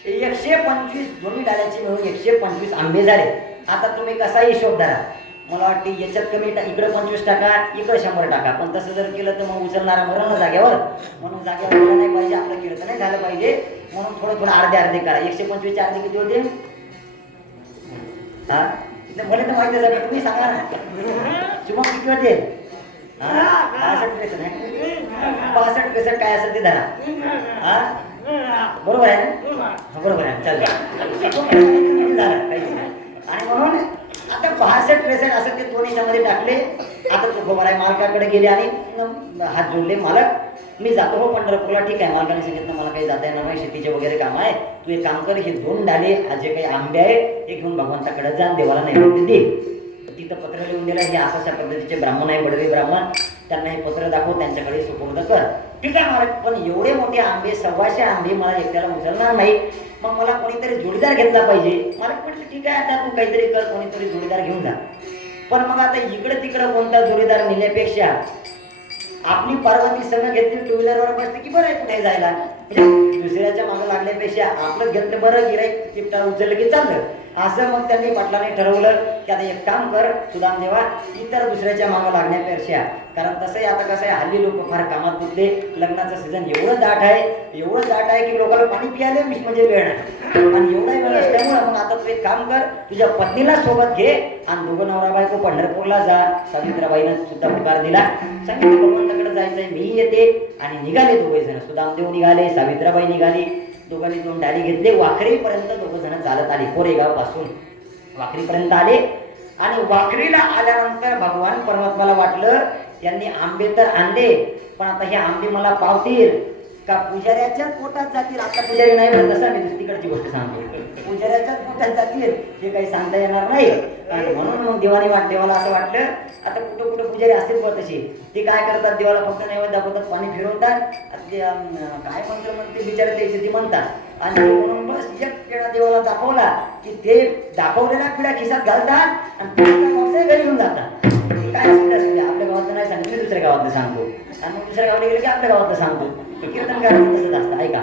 125, दोन्ही डाल्याचे मिळून 125 आंबे झाले. आता तुम्ही कसा हिशोब धरा, मला वाटते याच्यात कमी इकडे 25 टाका, इकडे 100 टाका. पण तसं जर केलं तर मग उचलणारा मरण ना जाग्यावर, म्हणून जाग्यावर गेलं नाही पाहिजे, आपलं केलं तर नाही झालं पाहिजे. म्हणून थोडं अर्धे करा. 125 अर्धे किती होते, हा मला तर माहिती आहे, तुम्ही सांगा ना शुभम किती होते. 65 63 काय असेल ते धरा. हा बरोबर आहे ना, बरोबर आहे, चालेल. आणि म्हणून आता 62 63 असं ते 2 याच्यामध्ये टाकले. आता तुकोबाराय मालकाकडे गेले आणि हात जोडले, मालक मी जातो हो पंढरपूरला. ठीक आहे, मालकाने सांगितलं मला काही जाता येणार नाही, शेतीचे वगैरे काम आहे, तू एक काम कर, हे 2 डाले जे काही आंबे आहे हे घेऊन भगवंताकडे जा, देवाला नैवेद्य दे. तिथं पत्र लिहून दिलं, हे अशा पद्धतीचे ब्राह्मण आहे, बडवे ब्राह्मण, त्यांना हे पत्र दाखव, त्यांच्याकडे सुपूर्द कर. ठीक आहे महाराज, पण एवढे मोठे आंबे, 125 आंबे मला एकट्याला उचलणार नाही, मग मला कोणीतरी जोडीदार घेतला पाहिजे. मला म्हटलं ठीक आहे, आता तू काहीतरी कर, कोणीतरी जोडीदार घेऊन जा. पण मग आता इकडे तिकडे कोणता जोडीदार नेल्यापेक्षा आपली पार्वती संघ घेतली, 2 व्हीलरवर बसते की बरं आहे कुठे जायला, म्हणजे दुसऱ्याच्या मागं लागण्यापेक्षा आपलं घेतलं बरं, गिराईक टिपटा उचललं की चाललं. असं मग त्यांनी पाटलाने ठरवलं की आता एक काम कर सुदाम देवा, इतर दुसऱ्याच्या मागं लागण्यापेक्षा, कारण तसंही आता कसं आहे, हल्ली लोक फार कामात गुंतले, लग्नाचं सीझन एवढं दाट आहे की लोकांना पाणी प्यायला म्हणजे वेळ नाही, आणि एवढा वेळ असल्यामुळे मग आता तू एक काम कर, तुझ्या पत्नीला सोबत घे आणि दोघं नवरा बायको पंढरपूरला जा. सावित्राबाईनं सुद्धा पुकार दिला, सांगितलं भगवंताकडे जायचंय, मी येते. आणि निघाले दोघे जण, सुदामदेव निघाले, सावित्राबाई निघाली. दोघांनी 2 डाली घेतले, वाखरीपर्यंत 2 जण चालत आले. कोरेगाव पासून वाखरीपर्यंत आले आणि वाखरीला आल्यानंतर भगवान परमात्माला वाटलं यांनी आंबे तर आणले, पण आता हे आंबे मला पावतील, का पुजाऱ्याच्याच पोटात जातील. आता पुजारी नाही म्हणत तसं मी दुसरीकडची गोष्ट सांगतो. पुजाऱ्याच्याच पोटात जातील हे काही सांगता येणार नाही. आणि म्हणून मग देवाला असं वाटलं आता कुठं कुठं पुजारी असतील बघ तशी. ते काय करतात, देवाला फक्त नैवेद्य दाखवतात, पाणी फिरवतात, ते काय मंत्र म्हणते बिचारे ते म्हणतात. आणि म्हणून बस एक पिढा देवाला दाखवला की ते दाखवलेला पिढा खिशात घालतात आणि पिढ्याचा घरी घेऊन जातात. काय असू आपल्या गावात नाही सांगतो, मी दुसऱ्या गावात सांगतो, आणि मग दुसऱ्या गावाला गेले की आपल्या गावात सांगतो. कीर्तन करायचं तसंच असतं ऐका.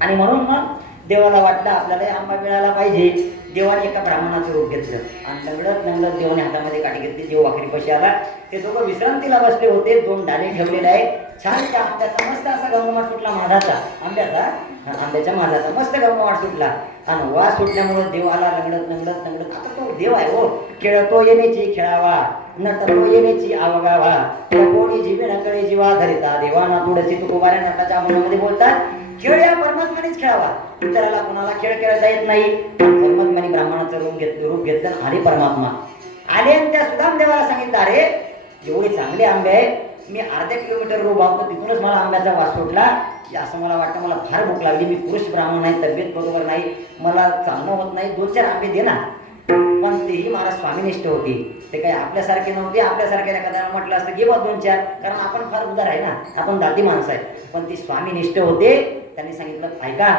आणि म्हणून मग देवाला वाटलं आपल्याला आंबा मिळाला पाहिजे. देवाने एका ब्राह्मणाचं रूप घेतलं आणि लंगडत देवाने हातामध्ये काठी घेतली. देव वाकरी पशी आला. ते दोघं विश्रांतीला बसले होते. 2 डाले ठेवलेले आहे. छान त्या आंब्याचा मस्त असा गमगमाट सुटला माझाचा, आंब्याच्या माझाचा मस्त गमगमाट सुटला. आणि वास सुटल्यामुळे देव आला लंगडत. आता तो देव आहे हो. खेळतो येण्याची खेळावा, नटतो येण्याची आवगावा, कोणी जीवे नकळे जीवा धरिता देवाना थोडीशी तुकोबाऱ्या नटाच्या मनामध्ये बोलतात. खेळ या परमात्मानेच खेळावा, इतराला कोणाला खेळ खेळता येत नाही. परमात्माने ब्राह्मणाचं रूप घेतलं. आले परमात्मा आले आणि त्या सुदाम देवाला सांगितलं, अरे एवढे चांगले आंबे आहे, मी अर्ध्या किलोमीटर रोड बांधतो, तिथूनच मला आंब्याचा वास सुटला. असं मला वाटतं, मला फार भूक लागली, मी पुरुष ब्राह्मण आहे, तब्येत बरोबर नाही, मला चालणं होत नाही, 2-4 आंबे दे ना. पण तेही महाराज स्वामीनिष्ठ होती. ते काही आपल्यासारखे नव्हते. आपल्यासारख्या एखाद्याला म्हटलं असतं घे बा 2-4, कारण आपण फार उदार आहे ना, आपण दाती माणसं आहे. पण ती स्वामीनिष्ठ होते. त्यांनी सांगितलं, ऐका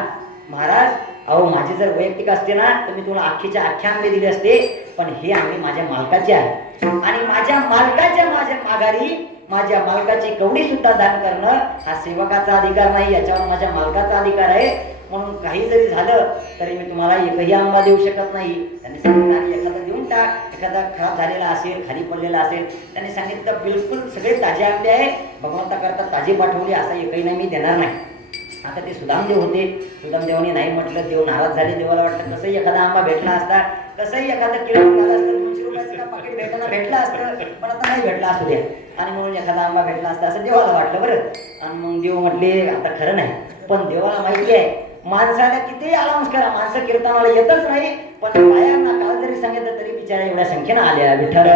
महाराज, अहो माझे जर वैयक्तिक असते ना तर मी तुला अख्खीच्या अख्ख्या आंबे दिले असते, पण हे आंबे माझ्या मालकाचे आहे आणि माझ्या माघारी माझ्या मालकाची कवडी सुद्धा दान करणं हा सेवकाचा अधिकार नाही, याच्यावर माझ्या मालकाचा अधिकार आहे. म्हणून काही जरी झालं तरी मी तुम्हाला एकही आंबा देऊ शकत नाही. त्यांनी सांगितलं एखादा देऊन टाक, एखादा खराब झालेला असेल, खाली पडलेला असेल. त्यांनी सांगितलं बिलकुल सगळे ताजे आंबे आहे, भगवंता करता ताजे पाठवले, असा एकही नाही मी देणार नाही. आता ते सुदामदेव होते. सुदामदेवाने नाही म्हटलं. देव नाराज झाले. देवाला वाटलं तसंही एखादा आंबा भेटला असता, तसंही एखादा किलो झाला असतं, 200 रुपयाचं पाकिट भेटलं असतं, पण आता नाही भेटला असू द्या. आणि म्हणून एखादा आंबा भेटला असता असं देवाला वाटलं बरं. आणि मग देव म्हटले आता खरं नाही. पण देवाला माहिती आहे माणसाला कितीही आराम करा, माणसं कीर्तनाला येतच नाही. पण बायांना काल जरी सांगितलं तरी बिचारा एवढ्या संख्येनं आल्या. विठ्ठल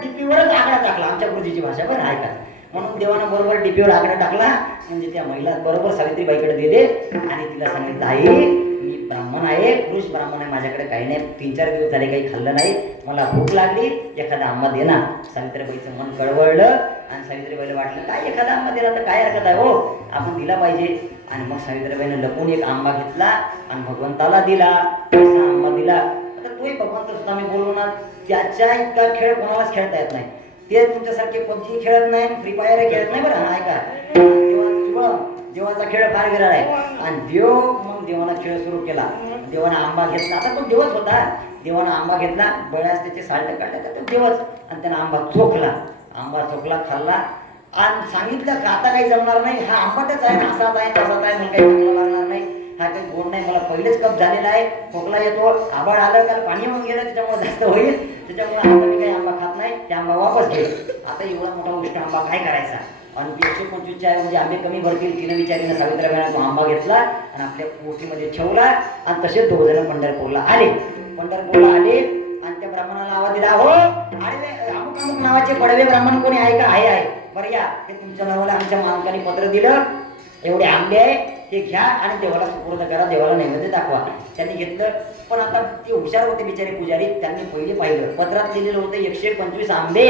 टीपीवरच आकडा टाकला. आमच्या गुरुजीची भाषा बरं ऐका. म्हणून देवानं बरोबर टीपीवर आकडा टाकला. म्हणजे त्या महिला बरोबर सावित्रीबाईकडे दिले आणि तिला सांगितलं, आई मी ब्राह्मण आहे, पुरुष ब्राह्मण आहे, माझ्याकडे काही नाही, 3-4 दिवस झाले काही खाल्लं नाही, मला भूक लागली, एखादा आंबा दे ना. सावित्रीबाईचं मन कळवळलं आणि सावित्रीबाईला वाटलं काय एखादा आंबा दिला तर काय हरकत आहे हो, आपण दिला पाहिजे. आणि मग सावित्रीबाईनं लपून एक आंबा घेतला आणि भगवंताला दिला. असा आंबा दिला. आता तोही भगवंत सुद्धा मी बोलू ना, त्याच्या इतका खेळ कोणालाच खेळता येत नाही. ते तुमच्यासारखे पबजी खेळत नाही, फ्री फायर खेळत नाही बरं. ऐका, देवाचा खेळ फार विराळ आहे. आणि मग देवाना खेळ सुरू केला. देवाना आंबा घेतला. आता तो देवच होता. देवाना आंबा घेतला, बळ्यास त्याचे साल्ट काढले, तर तो देवच. आणि त्यानं आंबा चोखला, खाल्ला आणि सांगितलं का आता काही जमणार नाही, हा आंबटच आहे, असाच आहे, तसाच आहे, मला काही चांगलं लागणार नाही, हा काही गोड नाही, मला पहिलेच कप झालेला आहे, खोकला येतो, आभाळ आलं काल पाणी येऊन गेलं त्याच्यामुळे जास्त होईल, त्याच्यामुळे आता मी काही आंबा खात नाही, ते आंबा वापस घे. आता एवढा मोठा उष्ण आंबा काय करायचा. आणि 125च्या म्हणजे आंबे कमी भरतील. तिनं विचारीनं सावित्रीबाईनं तो आंबा घेतला आणि आपल्या पोटीमध्ये ठेवला. आणि तसे 2 जण पंढरपूरला आले. आणि त्या ब्राह्मणाला आवाज दिला, हो अमुक नावाचे पडवे ब्राह्मण कोणी आहे का? आहे बरं या, हे तुमच्या नावाला आमच्या मालकाने पत्र दिलं, एवढे आंबे आहे, हे घ्या आणि देवाला सुपूर्द करा, देवाला नैवेद्य दाखवा. त्यांनी घेतलं. पण आता ते हुशार होते बिचारे पुजारी. त्यांनी पहिले पाहिलं, पत्रात लिहिलेलं होतं 125 आंबे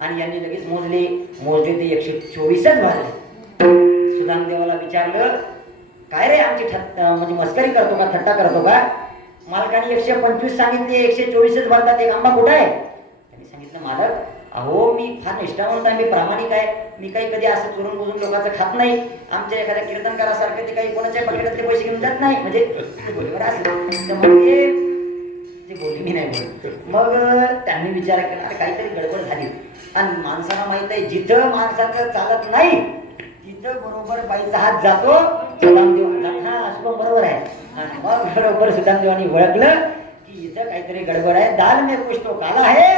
आणि यांनी लगेच मोजले ते 124च भरले. सुदामदेवाला विचारलं, काय रे आमची म्हणजे मस्करी करतो का, थट्टा करतो का? मालकाने 125 सांगितले, 124च भरतात, एक आंबा कुठं आहे? त्यांनी सांगितलं, मालक अहो मी फार निष्ठावंत आहे, मी प्रामाणिक आहे, मी काही कधी असं चोरून बुजून लोकांचं खात नाही. आमच्या एखाद्या कीर्तनकारासारखं ते काही कोणाच्या बकेटातले पैसे घेऊन जात नाही. म्हणजे बोलीवर असेल तर म्हणजे ते बोली मी नाही बोल. मग त्यांनी विचार केला, अरे काहीतरी गडबड झाली. आणि माणसाला माहित आहे जिथं माणसाचं चालत नाही तिथं बरोबर बाईचा हात जातो. सुदामदेव हा शुभम बरोबर आहे. मग बरोबर सुदामदेवानी ओळखलं की इथं काहीतरी गडबड आहे. दाल में कुछ तो काला आहे.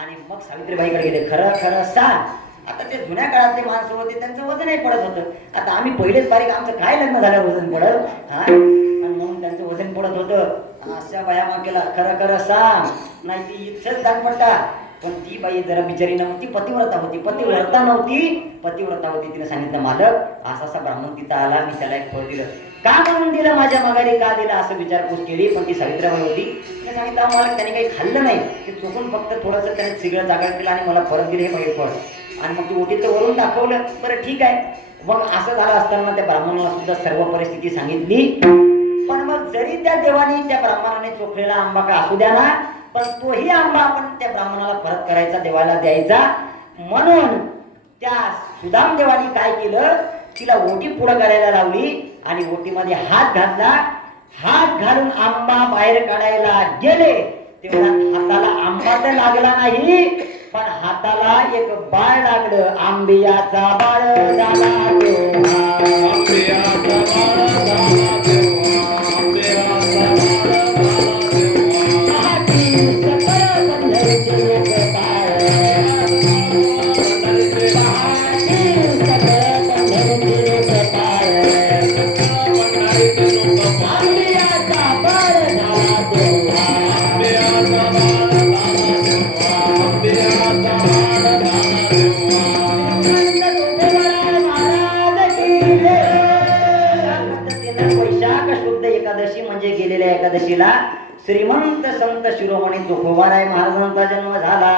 आणि मग सावित्रीबाईकडे गेले, खरं सांग. आता ते जुन्या काळातले माणसं होते, त्यांचं वजनही पडत होतं. आता आम्ही पहिलेच बारीक, आमचं काय लग्न झालं वजन पडत हा, आणि म्हणून त्यांचं वजन पडत होतं. अशा बाया मग केला, खरं सांग, नाही ती इथंच दानपट्टा पण ती बाई जरा बिचारी नव्हती, पतिव्रता होती. पतिव्रता होती. तिने सांगितलं, मालक असा असा ब्राह्मण तिथं आला, मी त्याला एक फळ दिलं. का म्हणून दिलं, माझ्या माघारी का दिलं, असं विचारपूस केली. पण ती सावित्रीबाई होती. तिने सांगितलं, मालक त्याने काही खाल्लं नाही, ते चुकून फक्त थोडंसं त्याने सिगरेट जागा केलं आणि मला परत दिलं हे बाई फळ. आणि मग ती ओटीत वरून दाखवलं. बरं ठीक आहे. मग असं झालं असताना त्या ब्राह्मणाला सुद्धा सर्व परिस्थिती सांगितली. पण मग जरी त्या देवाने, त्या ब्राह्मणाने चोखलेला आंबा का असू द्या ना, पण तोही आंबा आपण त्या ब्राह्मणाला परत करायचा, देवाला द्यायचा. म्हणून त्या सुदाम देवानी काय केलं, तिला ओटी पुढं करायला लावली आणि ओटीमध्ये हात घातला. हात घालून आंबा बाहेर काढायला गेले तेव्हा हाताला आंबा तर लागला नाही, पण हाताला एक बाळ लागलं. आंबियाचा बाळ झाला तेव्हा, आंबियाचा बाळ झाला तेव्हा, आंबियाचा बाळ झाला तेव्हा. पहाटी सकळ पंढरीचे लोक पाय, पहाटी सकळ पंढरीचे लोक पाय, आंबियाचा बाळ झाला तेव्हा, आंबियाचा बाळ झाला वैशाख शुद्ध एकादशी म्हणजे गेलेल्या एकादशीला श्रीमंत संत शिरोमणी चोखोबाराय महाराजांचा जन्म झाला.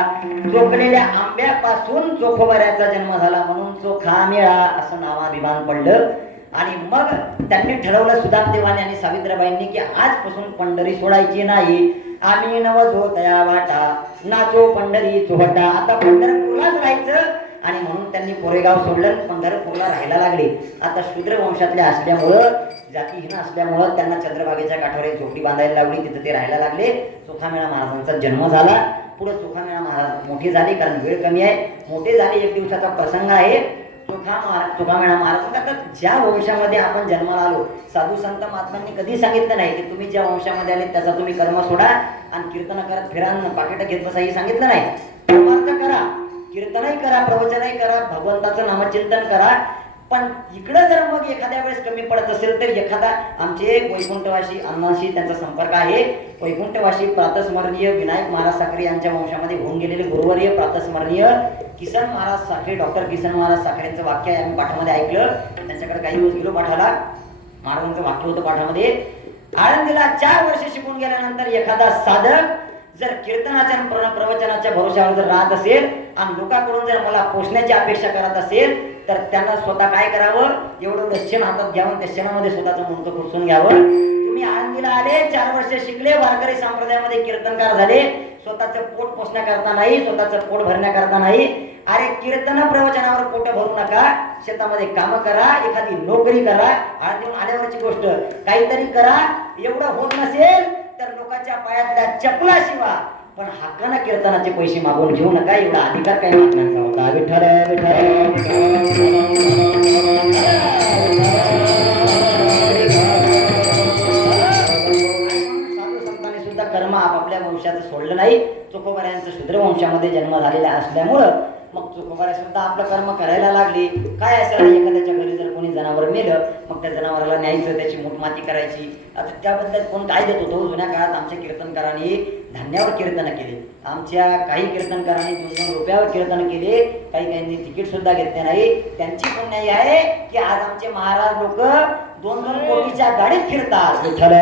चोखलेल्या आंब्यापासून चोखोबाऱ्याचा जन्म झाला, म्हणून चोखा मेळा असं नावाभिमान पडलं. आणि मग त्यांनी ठरवलं, सुदामदेवाने आणि सावित्रीबाईंनी, की आजपासून पंढरी सोडायची नाही. आम्ही नवजो तया वाटा, नाचो पंढरी चोहटा. आता पंढरपूरलाच राहायचं. आणि म्हणून त्यांनी कोरेगाव सोडलं, पंढरपूरला राहायला लागले. आता शूद्र वंशातले असल्यामुळं, जातीहीन असल्यामुळं त्यांना चंद्रभागेच्या काठावर एक झोपडी बांधायला लावली. तिथं ते राहायला लागले. चोखामेळा महाराजांचा जन्म झाला. पुढे चोखामेळा महाराज मोठे झाले, कारण वेळ कमी आहे. मोठे झाले, एक दिवसाचा प्रसंग आहे. चोखामेळा महाराज, आता ज्या वंशामध्ये आपण जन्माला आलो, साधू संत महात्मांनी कधी सांगितलं नाही की तुम्ही ज्या वंशामध्ये आले त्याचा तुम्ही कर्म सोडा आणि कीर्तन करत फिरा, पाकिट घेत बसा, हे सांगितलं नाही. कर्मार्थ करा, कीर्तनही करा, प्रवचनही करा, भगवंताचं नामचिंतन करा. पण इकडं जर मग एखाद्या वेळेस कमी पडत असेल तर एखादा, आमचे वैकुंठवासी अण्णांशी त्यांचा संपर्क आहे. वैकुंठवासी प्रातस्मरणीय विनायक महाराज साखरे यांच्या वंशामध्ये होऊन गेलेले गुरुवर्य प्रातस्मरणीय किसन महाराज साखरे, डॉक्टर किसन महाराज साखरेंचं वाक्य आम्ही पाठामध्ये ऐकलं. त्यांच्याकडे काही दिवस गेलो पाठाला. महाराजांचं वाक्य होतं पाठामध्ये, आळंदीला 4 वर्ष शिकून गेल्यानंतर एखादा साधक जर कीर्तनाच्या प्रवचनाच्या भरोशावर जर राहत असेल आणि लोकांकडून जर मला पोचण्याची अपेक्षा करत असेल तर त्यांना स्वतः काय करावं, एवढं शेण हातात घ्यावं, त्या शेणामध्ये स्वतःचं मुंडकं खुरसून घ्यावं. तुम्ही आळंदीला आले, 4 वर्ष शिकले, वारकरी संप्रदायामध्ये कीर्तनकार झाले, स्वतःचं पोट पोसण्याकरता नाही, स्वतःचं पोट भरण्याकरता नाही. अरे कीर्तन प्रवचनावर पोट भरू नका, शेतामध्ये काम करा, एखादी नोकरी करा. आळंदीहून आल्यावरची गोष्ट, काहीतरी करा. एवढं होत नसेल तर लोकांच्या पायातल्या चपला शिवा, पण हक्कानं कीर्तनाचे पैसे मागून घेऊ नका. एवढा अधिकार काही महात्म्यांचा होता. विठ्ठल साधू संतांनी सुद्धा कर्म आपापल्या वंशाचं सोडलं नाही. चोखोबाऱ्यांचं शूद्र वंशामध्ये जन्म झालेला असल्यामुळं मग चोखोबाऱ्या सुद्धा आपलं कर्म करायला लागली. काय असेल, एखाद्याच्या घरी जर कोणी जनावर मेलं, मग त्या जनावराला न्यायचं, त्याची मोठमाती करायची. आता त्याबद्दल कोण काय देत होतो, जुन्या काळात आमच्या कीर्तनकारांनी धान्यावर कीर्तन केले. आमच्या काही कीर्तनकारांनी 2-2 रुपयावर कीर्तन केले. काही तिकीट सुद्धा घेतले नाही. त्यांची पुण्याई आहे की आज आमचे महाराज लोक 2-2 कोटीच्या गाडीत फिरतात. विठ्ठल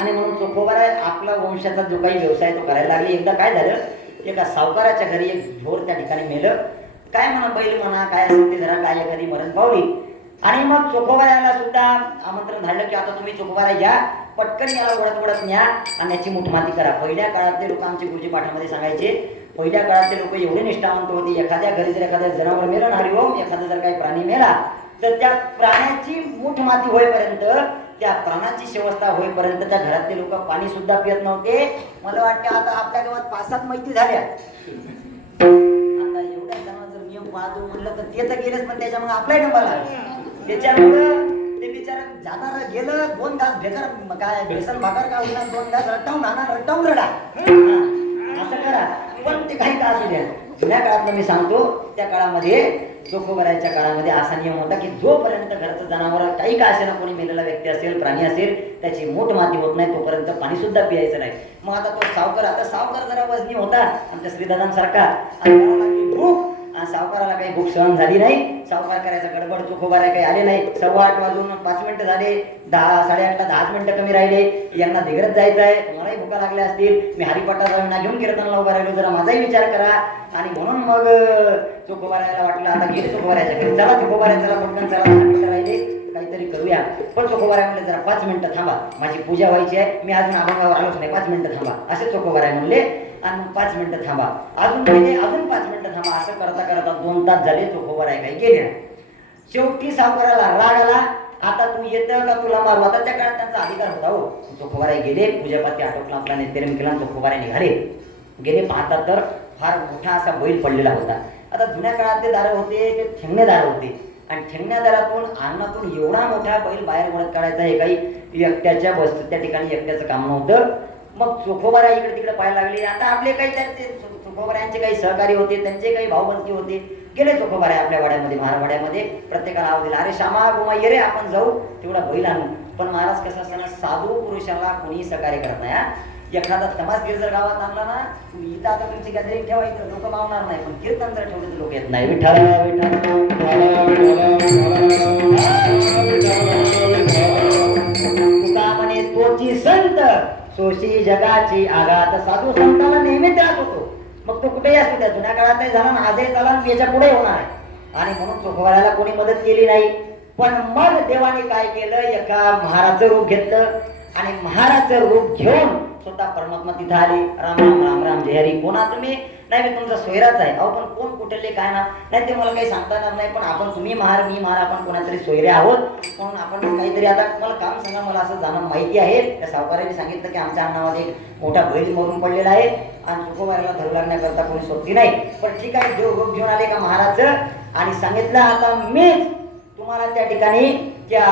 आणि म्हणून चोखोबारा आपला वंशाचा जो काही व्यवसाय तो करायला लागले. एकदा काय झालं, एका सावकाराच्या घरी एक ढोर त्या ठिकाणी मेलं. काय म्हणा, बैल म्हणा, काय असेल ते जरा, काय एखादी मरण पावली. आणि मग चोखोबाऱ्याला सुद्धा आमंत्रण झालं की आता तुम्ही चोखोबारा घ्या, पटकन याला ओढत न्या आणि याची मुठमाती करा. पहिल्या काळातले लोक, आमचे गुरुजी पाठामध्ये सांगायचे, पहिल्या काळातले लोक एवढे निष्ठावंत होते. एखाद्या घरी जर एखाद्या जनावर मेलं ना, हरिओम, एखादा जर काही प्राणी मेला तर त्या प्राण्याची मुठमाती होईपर्यंत, त्या प्राणाची व्यवस्था होईपर्यंत त्या घरातले लोक पाणी सुद्धा पित नव्हते. मला वाटतं आता आपल्या गावात 5-7 मैती झाल्या. आता एवढ्या जणांना जर नियम पाळतो म्हणलं तर ते तर गेलेच, पण त्याच्यामुळे आपलाही नंबर लागला. त्याच्यामुळं ते बिचारा जाणार गेलं, 2 तास बेकार काय बेसन भाकर का होणार, 2 तास रटावून आणा, रटावून रडा, असं करा. पण ते काही का असू द्या, जुन्या काळातलं मी सांगतो, त्या काळामध्ये चोखोबराच्या काळामध्ये असा नियम होता की जोपर्यंत घराचं जनावर काही का असेना, कोणी मेलेला व्यक्ती असेल, प्राणी असेल, त्याची मूठ माती होत नाही तोपर्यंत पाणी सुद्धा पियायचं नाही. मग आता तो सावकार, आता सावकार जरा वजनी होता आमच्या श्रीदादांसारखा, आणि भूक, सावकाराला काही भूक सहन झाली नाही. सावकार करायचा गडबड, चोखोबारा काही आले नाही. 8:15 वाजून 5 मिनिटं झाले, 10, 8:30ला 10 मिनिटं कमी राहिले. यांना दिगरच जायचं आहे, तुम्हालाही भुका लागल्या असतील. मी हरिपाटा जाऊन घेऊन कीर्तनाला उभा राहिलो, जरा माझाही विचार करा. आणि म्हणून मग चोखोबारायला वाटलं आता गेले चोखोबारायच्या घरी, चला चोखोबारायला पटकन, चला 10 मिनिटं राहिले, काहीतरी करूया. पण चोखोबाराय म्हणले जरा 5 मिनिटं थांबा, माझी पूजा व्हायची आहे, मी अजून अभंगावर आलोच नाही, 5 मिनिटं थांबा. असे चोखोबाराय म्हणले. आणि 5 मिनिटं थांबा, अजून गेले, अजून 5 मिनिटं थांबा. असं करता करता 2 तास झाले, चोखोबाराय काही गेले नाही. शेवटी सावकाराला राग आला, आता तू येतं का तुला मारू. आता त्या काळात त्यांचा अधिकार होता हो. चोखोबाराय गेले, पूजापाती आटोपला, आपला नेत्रेम केला, चोखोबाराय निघाले. गेले, पाहतात तर फार मोठा असा बैल पडलेला होता. आता जुन्या काळात ते दार होते, ते ठेंगणेदार होते, आणि ठेंगण्यादारातून अन्नातून एवढा मोठा बैल बाहेर वळत काढायचा हे काही एकट्याच्या बस त्या ठिकाणी एकट्याचं काम नव्हतं. मग चोखोबाराय इकडे तिकडे पाहायला लागले. आता आपले काही त्यांचे चोखोबारायांचे काही सहकारी होते, त्यांचे काही भाऊबंदी होते. गेले चोखोबाराय आपल्या वाड्यामध्ये, महारावाड्यामध्ये, प्रत्येकाला आवाज दिला, अरे श्यामा गुमा ये रे, आपण जाऊ तेवढा बैल आणू. पण महाराज कसं असताना साधू पुरुषाला कोणीही सहकार्य करत नाही. एखादा तमासगीर जर गावात आणला ना, इथं आता तुमची गॅदरिंग ठेवायचं, लोक मावणार नाही, पण कीर्तन जर ठेवले तर लोक येत नाही. विठ्ठल तुका म्हणे तोची संत सोशी जगाची आघात. साधू संतांना नेहमी त्रास होतो, मग तो कुठेही असतो. त्या जुन्या काळात नाही झाला, आजही झाला, याच्या पुढे होणार आहे. आणि म्हणून चोखोबारायला कोणी मदत केली नाही. पण मग देवाने काय केलं, एका महाराचं रूप घेतलं, आणि महाराचं रूप घेऊन स्वतः परमात्मा तिथं आले. राम राम राम राम जय हरी. कोणा तुम्ही? नाही, मी तुमचा सोयराच आहे. अहो पण कोण कुठले काय ना, नाही ते मला काही सांगता येणार नाही, पण आपण तुम्ही महार मी महार, आपण कोणातरी सोयरे आहोत, म्हणून आपण काहीतरी आता मला काम सांगा. मला असं जाणं माहिती आहे, त्या सावकाराने सांगितलं की आमच्या अन्नामध्ये मोठा बैल मरून पडलेला आहे, आणि चोखोबारायला धरू लागण्याकरता कोणी सोबती नाही. पण ठीक आहे, देव रूप घेऊन आले का महाराजचं, आणि सांगितलं आता मीच तुम्हाला त्या ठिकाणी त्या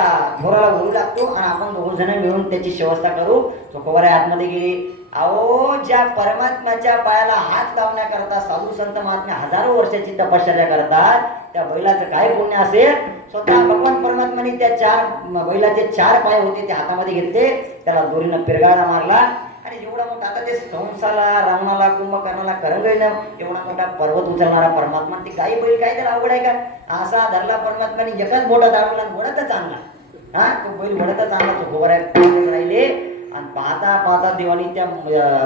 घोराला बोलू लागतो, आणि आपण 2 जण मिळून त्याची व्यवस्था करू. चोखोबाराय आतमध्ये गेले. अहो, ज्या परमात्म्याच्या पायाला हात लावण्याकरता साधू संत महात्मे हजारो वर्षाची तपश्चर्या करतात, त्या बैलाचं काय पुण्य असेल. स्वतः भगवान परमात्म्याने त्या बैलाचे 4 पाय होते ते हातामध्ये घेतले, त्याला दोरीनं पिरगाळा मारला, आणि एवढा मोठा, आता ते कंसाला, रावणाला, कुंभकर्णाला, करंगळीनं एवढा मोठा पर्वत उचलणारा परमात्मा, ते काही बैल काय त्याला अवघड आहे का. असा धरला परमात्म्याने, एकाच बोटा दाबला, वडतच आणला. हा, तो बैल वडतच आणला. चोखोबाराय राहिले, आणि पाहता पाहता देवानी त्या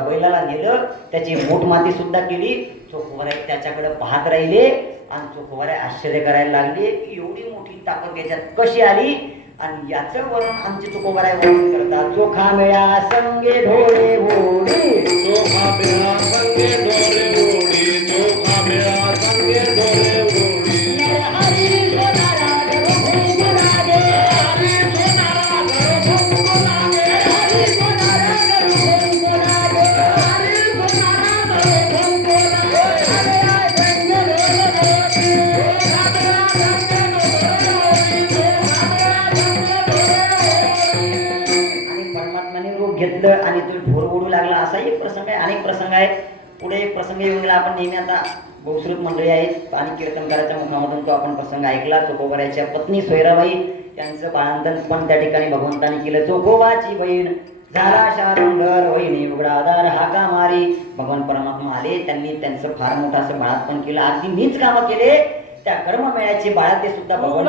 बैलाला नेलं, त्याची मूठ माती सुद्धा केली. चोखोबाराय त्याच्याकडे पाहत राहिले, आणि चोखोबाराय आश्चर्य करायला लागले की एवढी मोठी ताकद याच्यात कशी आली. आणि याचं वर्णन आमचे चोखोबाराय वर्णन करतात. चोखा मेळा संगे ढोळे घोडी, चोखा मेळा संगे ढोळे घोडी, चोखा मेळा संगे ढोळे घोडी. घेतलं आणि तो ढोर ओढू लागला. असा एक प्रसंग आहे, अनेक प्रसंग आहे. पुढे एक प्रसंग येऊन गेला. आपण नेहमी आता बहुश्रुत मंडळी आहेत आणि कीर्तनकाराच्या मुखामधून तो आपण प्रसंग ऐकला. चोखोबारायच्या पत्नी सोयराबाई यांचं बाळंतण पण त्या ठिकाणी भगवंताने केलं. चोखोबाची बहीण झाला शारंगर, वहिनी उघडादार हाका मारी. भगवान परमात्मा आले, त्यांनी त्यांचं फार मोठं असं बाळातपण केलं. अगदी मीच कामं केले, त्या कर्ममेळ्याची बाळा ते सुद्धा भगवान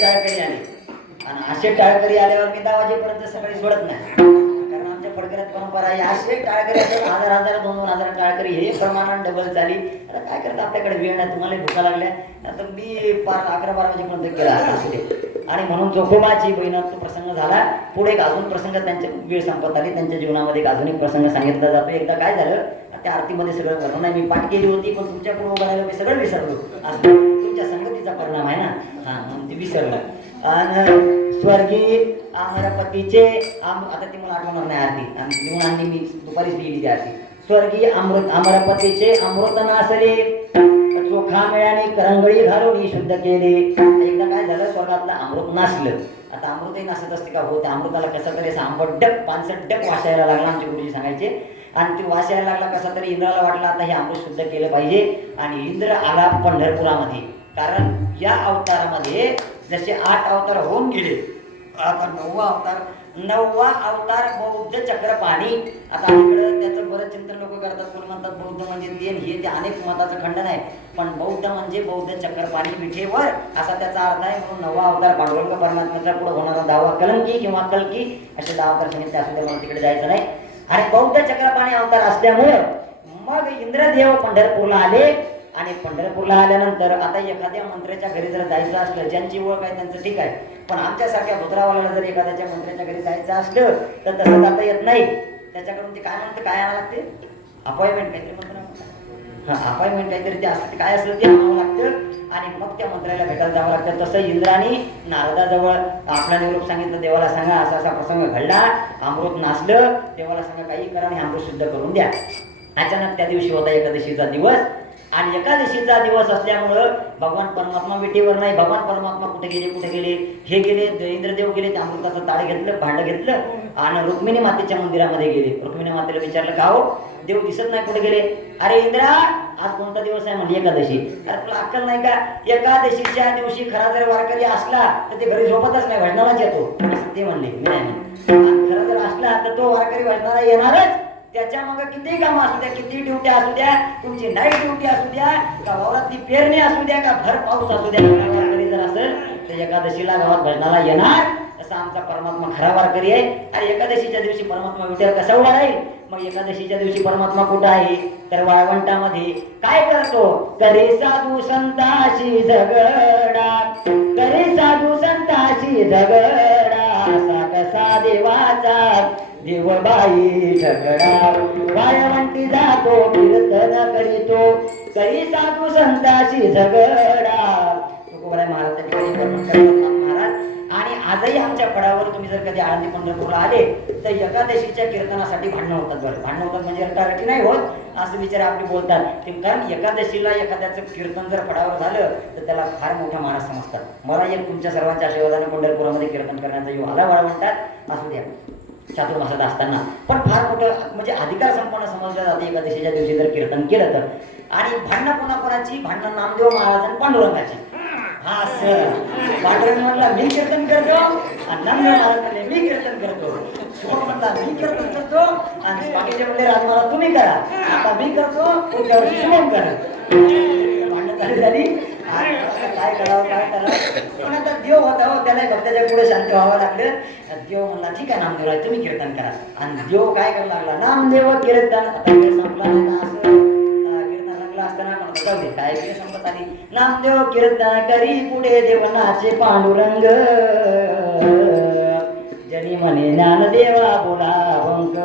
टाळकरी आले आणि असे टाळकरी आल्यावर मी 10 वाजेपर्यंत सकाळी सोडत नाही, कारण आमच्या फडकऱ्यात परंपरा आहे असे टाळकरी असतात 1000 2,000 टाळकरी हे प्रमाणात डबल चाली. आता काय करता आपल्याकडे वेळ नाही, तुम्हाला भुका लागल्या आता मी 11-12 वाजेपर्यंत केला असते. आणि म्हणून जोखोबाची बहिणाचा प्रसंग झाला. पुढे एक अजून प्रसंग त्यांच्या वेळ संपत आली, त्यांच्या जीवनामध्ये एक अजून एक प्रसंग सांगितला जातो. एकदा काय झालं त्या आरतीमध्ये सगळं करणं नाही, मी पाठ केली होती पण तुमच्या पुढे उभं राहिलं मी सगळं विसरलो. असं तुमच्या संगतीचा परिणाम आहे ना, हा म्हणून ते विसरलं. आणि स्वर्गीय अमरपतीचे आता ती मला आठवणार नाही आरती आणि जीवनांनी मी दुपारीच लिहिली ती आरती. स्वर्गीय अमरपतीचे अमृत नासले चोखा मेळ्याने करंगळी घालून शुद्ध केले. एकदा काय झालं स्वर्गातलं अमृत नासलं. आता अमृतही नासत असते का हो, त्या अमृताला कसा तरी असा आंबटडक पानसटडक वास यायला लागला आमचे गुरुजी सांगायचे. आणि ती वास यायला लागला कसा तरी इंद्राला वाटलं आता हे अमृत शुद्ध केलं पाहिजे. आणि इंद्र आला पंढरपुरामध्ये, कारण या अवतारामध्ये जसे 8 अवतार होऊन गेले आता 9वा अवतार बौद्ध चक्रपाणी. आता इकडं त्याचं बरंच चिंतन लोक करतात, कोणी म्हणतात बौद्ध म्हणजे ते अनेक मताचं खंडन आहे, पण बौद्ध म्हणजे बौद्ध चक्रपाणी विठेवर असा त्याचा अर्थ आहे. म्हणून 9वा अवतार पांडुरंग परमात्म्याचा पुढे होणारा 10वा कलंकी किंवा कल्की असे 10 अवतार सांगितले असू मला तिकडे जायचं नाही. आणि बौद्ध चक्रपाणी अवतार असल्यामुळे मग इंद्रदेव पंढरपूरला आले. आणि पंढरपूरला आल्यानंतर आता एखाद्या मंत्र्याच्या घरी जर जायचं असलं, ज्यांची ओळख आहे त्यांचं ठीक आहे, पण आमच्यासारख्या भुतरावाला जर एखाद्याच्या मंत्र्याच्या घरी जायचं असलं तर तसं जाता येत नाही. त्याच्याकडून ते काय म्हणतं, काय आणावं लागते, अपॉइंटमेंट काहीतरी म्हणतं ना, अपॉइंटमेंट काहीतरी ते असतं, काय असलं ते आणावं लागतं आणि मग त्या मंत्र्याला भेटायला जावं लागतं. तसं इंद्राने नारदाजवळ आपला निरोप सांगितलं, देवाला सांगा असा असा प्रसंग घडला, अमृत नासलं, देवाला सांगा काही करा आणि अमृत शुद्ध करून द्या. अचानक त्या दिवशी होता एकादशीचा दिवस. आणि एकादशीचा दिवस असल्यामुळं भगवान परमात्मा विटेवर नाही, भगवान परमात्मा कुठे गेले हे गेले इंद्रदेव गेले, त्या अमृताचं ताड घेतलं, भांड घेतलं आणि रुक्मिणी मातेच्या मंदिरामध्ये गेले. रुक्मिणी मातेला विचारलं का हो देव दिसत नाही, कुठे गेले? अरे इंद्रा आज कोणता दिवस आहे म्हणली एकादशी. अरे तुला अक्कल नाही का, एकादशीच्या दिवशी खरा जर वारकरी असला तर ते घरी झोपतच नाही, भजनालाच येतो असं ते म्हणले. मी नाही म्हणले, खरा जर असला तर तो वारकरी भजनाला येणारच. त्याच्या मग किती कामं असू द्या, किती ड्युटी असू द्या, तुमची नाईट ड्युटी असू द्या का वावरातली पेरणी असू द्या का भर पाऊस असू द्या, वारकरी जर असेल तर एकादशीला गावात भजनाला येणार. असा आमचा परमात्मा खरा वारकरी आहे. आणि एकादशीच्या दिवशी परमात्मा विठ्ठल कसा उभा राहील? मग एकादशीच्या दिवशी परमात्मा कुठं आहे तर वाळवंटामध्ये. काय करतो? करे साधू संताशी झगडा, करे साधू संताशी झगडा, असा कसा देवाचा देवबाई झगडा, वाळवंटी जातो कीर्तन करीतो, करी साधू संताशी झगडा. तुकोबाराय महाराज. आणि आजही आमच्या फळावर तुम्ही जर कधी आळंदी पंढरपूरला आले तर एकादशीच्या कीर्तनासाठी भांडणं होतात. बरं भांडणं होतात म्हणजे रटारटी नाही होत असं विचार आपले बोलतात, कारण एकादशीला एखाद्याचं कीर्तन जर फळावर झालं तर त्याला फार मोठा माणूस समजतात. मला एक तुमच्या सर्वांच्या आशीर्वादाने पंढरपुरामध्ये कीर्तन करण्याचा योग आला वाळवंटात असू द्या चातुर्मासात असताना, पण फार मोठं म्हणजे अधिकार संपन्न समजलं जाते एकादशीच्या दिवशी जर कीर्तन केलं तर. आणि भांडणं कोणाकोणाची? भांडणं नामदेव महाराज आणि पांडुरंगाची. हा सर पांडुरंग म्हणला मी कीर्तन करतो आणि नामदेव महाराज म्हणले मी कीर्तन करतो. शुभम म्हणला मी कीर्तन करतो आणि स्वामीचे म्हणले राजमाला तुम्ही करा, आता मी करतो पुढच्या वर्षी शुभम करा. भांडणं चालू झाली. काय करावं पण आता देव होता हो, त्याला भक्ताच्या पुढे शांत व्हावं लागलं. देव म्हणला ठीक आहे नामदेवराज तुम्ही कीर्तन करा. आणि देव काय करायला लागला? नामदेव कीर्तन. आता वेळ संपला नाही असं कीर्तन लागला असताना जाऊ दे काय वेळ संपत आली. नामदेव कीर्तन करी पुढे देवनाचे पांडुरंग, जनी म्हणे ज्ञानदेवा बोला वंक,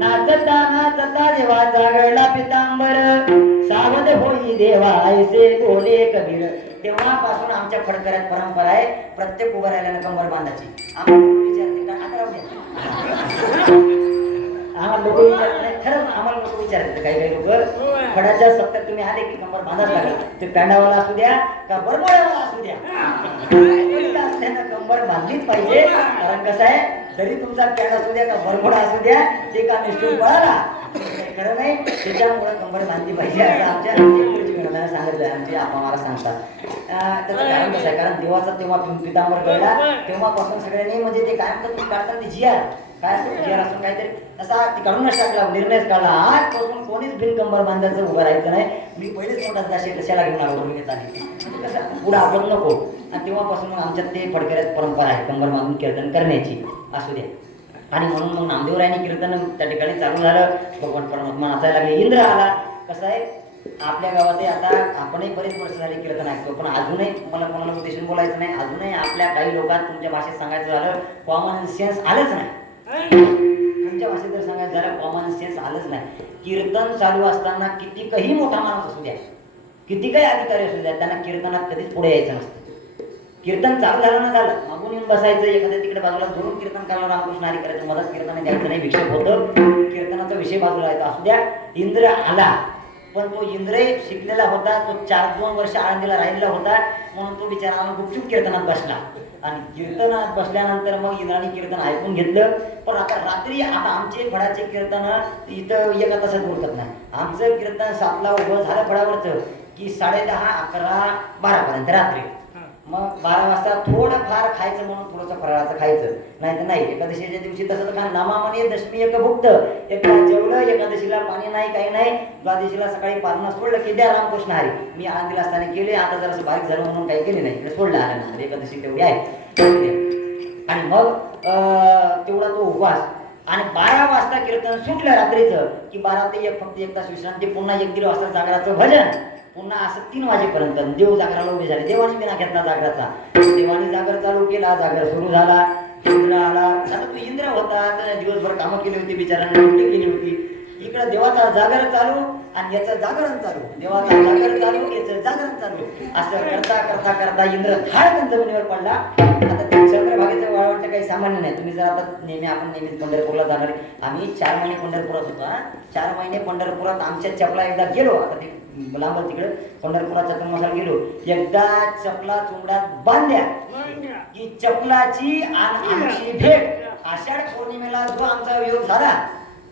नाचता नाचता देवाचा गळला पितांबर, सावध होई देवा ऐसे बोले कबीर. तेव्हापासून आमच्या फडकऱ्यात परंपरा आहे प्रत्येक उभं राहिल्यानं कंबर बांधायची. आम्हाला लोक विचारते खरंच, आम्हाला लोक विचारतात काही काही लोक फडाच्या सप्त्यात तुम्ही आले की कंबर बांधाच लागेल. ते पॅन्डावाला असू द्या का बरमोड्यावाला असू द्या, असल्यानं कंबर बांधलीच पाहिजे. कारण कसं आहे, जरी तुमचा पॅन्ड असू द्या का बरमोडा असू द्या, ते का निष्ठून पळाला खरं नाही, त्याच्यामुळे कंबर बांधली पाहिजे असं आमच्या गणना सांगितलं. आमचे आपा मला सांगतात. त्याचं कारण कसं आहे, कारण देवाचा तेव्हा पितांबर कळला तेव्हापासून सगळ्यांनी म्हणजे ते काय म्हणतात काढतात ते जिया काय असतं जिया असं काहीतरी असा ते काढूनच टाकला, निर्णयच काढला आजपासून कोणीच बिन कंबर बांधायचं उभं राहायचं नाही. मी पहिलेच मोठा कशाला घेऊन आलो घेत आली कसं पुढं आपण नको आणि तेव्हापासून मग आमच्यात ते फडकऱ्यात परंपरा आहे कंबर मागून कीर्तन करण्याची असू द्या. आणि म्हणून मग नामदेवरायांनी कीर्तन त्या ठिकाणी चालू झालं. भगवान परमात्मा नाचायला लागले. इंद्र आला. कसं आहे आपल्या गावातही आता आपणही बरेच वर्ष झाले कीर्तन ऐकतो, पण अजूनही मला कोणाला उद्देशून बोलायचं नाही, अजूनही आपल्या काही लोकांना तुमच्या भाषेत सांगायचं झालं कॉमन सेन्स आलंच नाही. तुमच्या भाषेत जर सांगायचं झालं कॉमन सेन्स आलंच नाही. कीर्तन चालू असताना कितीकही मोठा माणूस असू द्या, किती काही अधिकारी असू द्या, त्यांना कीर्तनात कधीच पुढे यायचं नसतं. कीर्तन चालू झालं ना झालं मागून येऊन बसायचं, एखाद्या तिकडे बाजूला धरून कीर्तन करायला रामकृष्ण हरी करायचं, मदत कीर्तन द्यायचं नाही, विक्षेप होतं, कीर्तनाचा विषय बाजूला यायचा. असू द्या. इंद्र आला, पण तो इंद्रही शिकलेला होता, तो 4-2 वर्ष आळंदीला राहिलेला होता, म्हणून तो बिचारा गुपचूप कीर्तनात बसला. आणि कीर्तनात बसल्यानंतर मग इंद्राने कीर्तन ऐकून घेतलं. पण आता रात्री आता आमचे फळाचे कीर्तन इथं एका तासात उरकत नाही. आमचं कीर्तन 7ला उभं झालं फळावरचं की 10:30, 11, 12पर्यंत रात्री. मग 12 वाजता थोडंफार खायचं म्हणून थोडंसं फराळाचं खायचं, नाही तर नाही. एकादशीच्या दिवशी तसं तर नामा म्हणे दशमी एक भुक्त, एकदा जेवलं, एकादशीला पाणी नाही काही नाही, द्वादशीला सकाळी पारणं सोडलं की द्या रामकृष्ण हरी. मी आळंदीला असताना केले, आता जरासं बारीक झालं म्हणून काही केले नाही, इकडे सोडलं आलं ना, एकादशी तेवढी आहे. आणि मग तेवढा तो उपवास. आणि 12 वाजता कीर्तन सुटलं रात्रीचं की 12 ते 1 फक्त 1 तास विश्रांती, पुन्हा 1-1.5 वाजता जागराचं भजन, पुन्हा असं 3 वाजेपर्यंत. देव जागराला उभे झाले, देवानी बिना घेतला जागराचा. देवानी जागर चालू केला, जागर सुरू झाला. इंद्र आला. आता तो इंद्र होता, दिवसभर कामं केली होती, बिचारांनी ड्युटी केली होती. इकडं देवाचा जागर चालू आणि याचं जागरण चालू, देवाचा जागर चालू, याचं जागरण चालू. असं करता करता करता इंद्र धाडकन जमिनीवर पडला. आता ते चंद्रभागेचं वाळवंट काही सामान्य नाही. तुम्ही जर आता आपण नेहमीच पंढरपूरला जाणार, आम्ही 4 महिने पंढरपुरात होतो. 4 महिने पंढरपुरात आमच्या चपला एकदा गेलो, आता ते लांब तिकडे पंढरपुरात चतुर्मासाला गेलो, एकदा चपला चुंबडात बांधल्या की चपलाची आणि आमची भेट. आषाढ पौर्णिमेला जो आमचा वियोग झाला,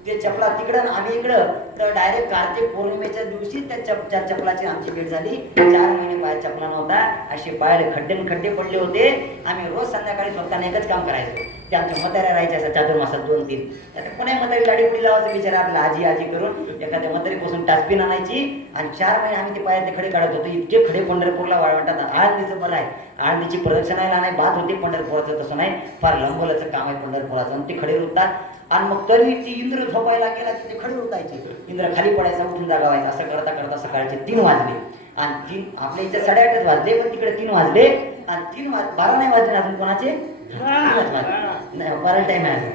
ते चपला तिकडं आम्ही इकडं, तर डायरेक्ट कार्तिक पौर्णिमेच्या दिवशी त्या चपलाची आमची भेट झाली. 4 महिने पायात चपला नव्हता, असे पायाला खड्डे पडले होते. आम्ही रोज संध्याकाळी स्वतःने एकच काम करायचो, ते आमच्या म्हाताऱ्या राहायच्या असं चातुर्मासात 2-3. आता कोणा म्हातारी लाडीपुडी लावायचं विचार आपला आजी आजी करून एखाद्या म्हातारीपासून टाचपीन आणायची. आणि 4 महिने आम्ही ते पायातले खडे काढत होतो. इतके खडे पंढरपूरला वाळवंटात. आळंदीचं बरं आहे, आळंदीची प्रदक्षिणाला नाही बात होती, पंढरपुराचं तसं नाही, फार लंबोलाचं काम आहे पंढरपुराचं. आणि ते खडे रुततात. आणि मग तरी ती इंद्र झोपायला गेला की ते खडे उठायचे, इंद्र खाली पडायचा, उठून जागा व्हायचा. असं करता करता सकाळचे 3 वाजले. आणि 3 आपल्या इथे 8:30 वाजले, पण तिकडे 3 वाजले. आणि 12 नाही वाजले अजून कोणाचे, 3च वाजले नाही, बराच टाइम आहे.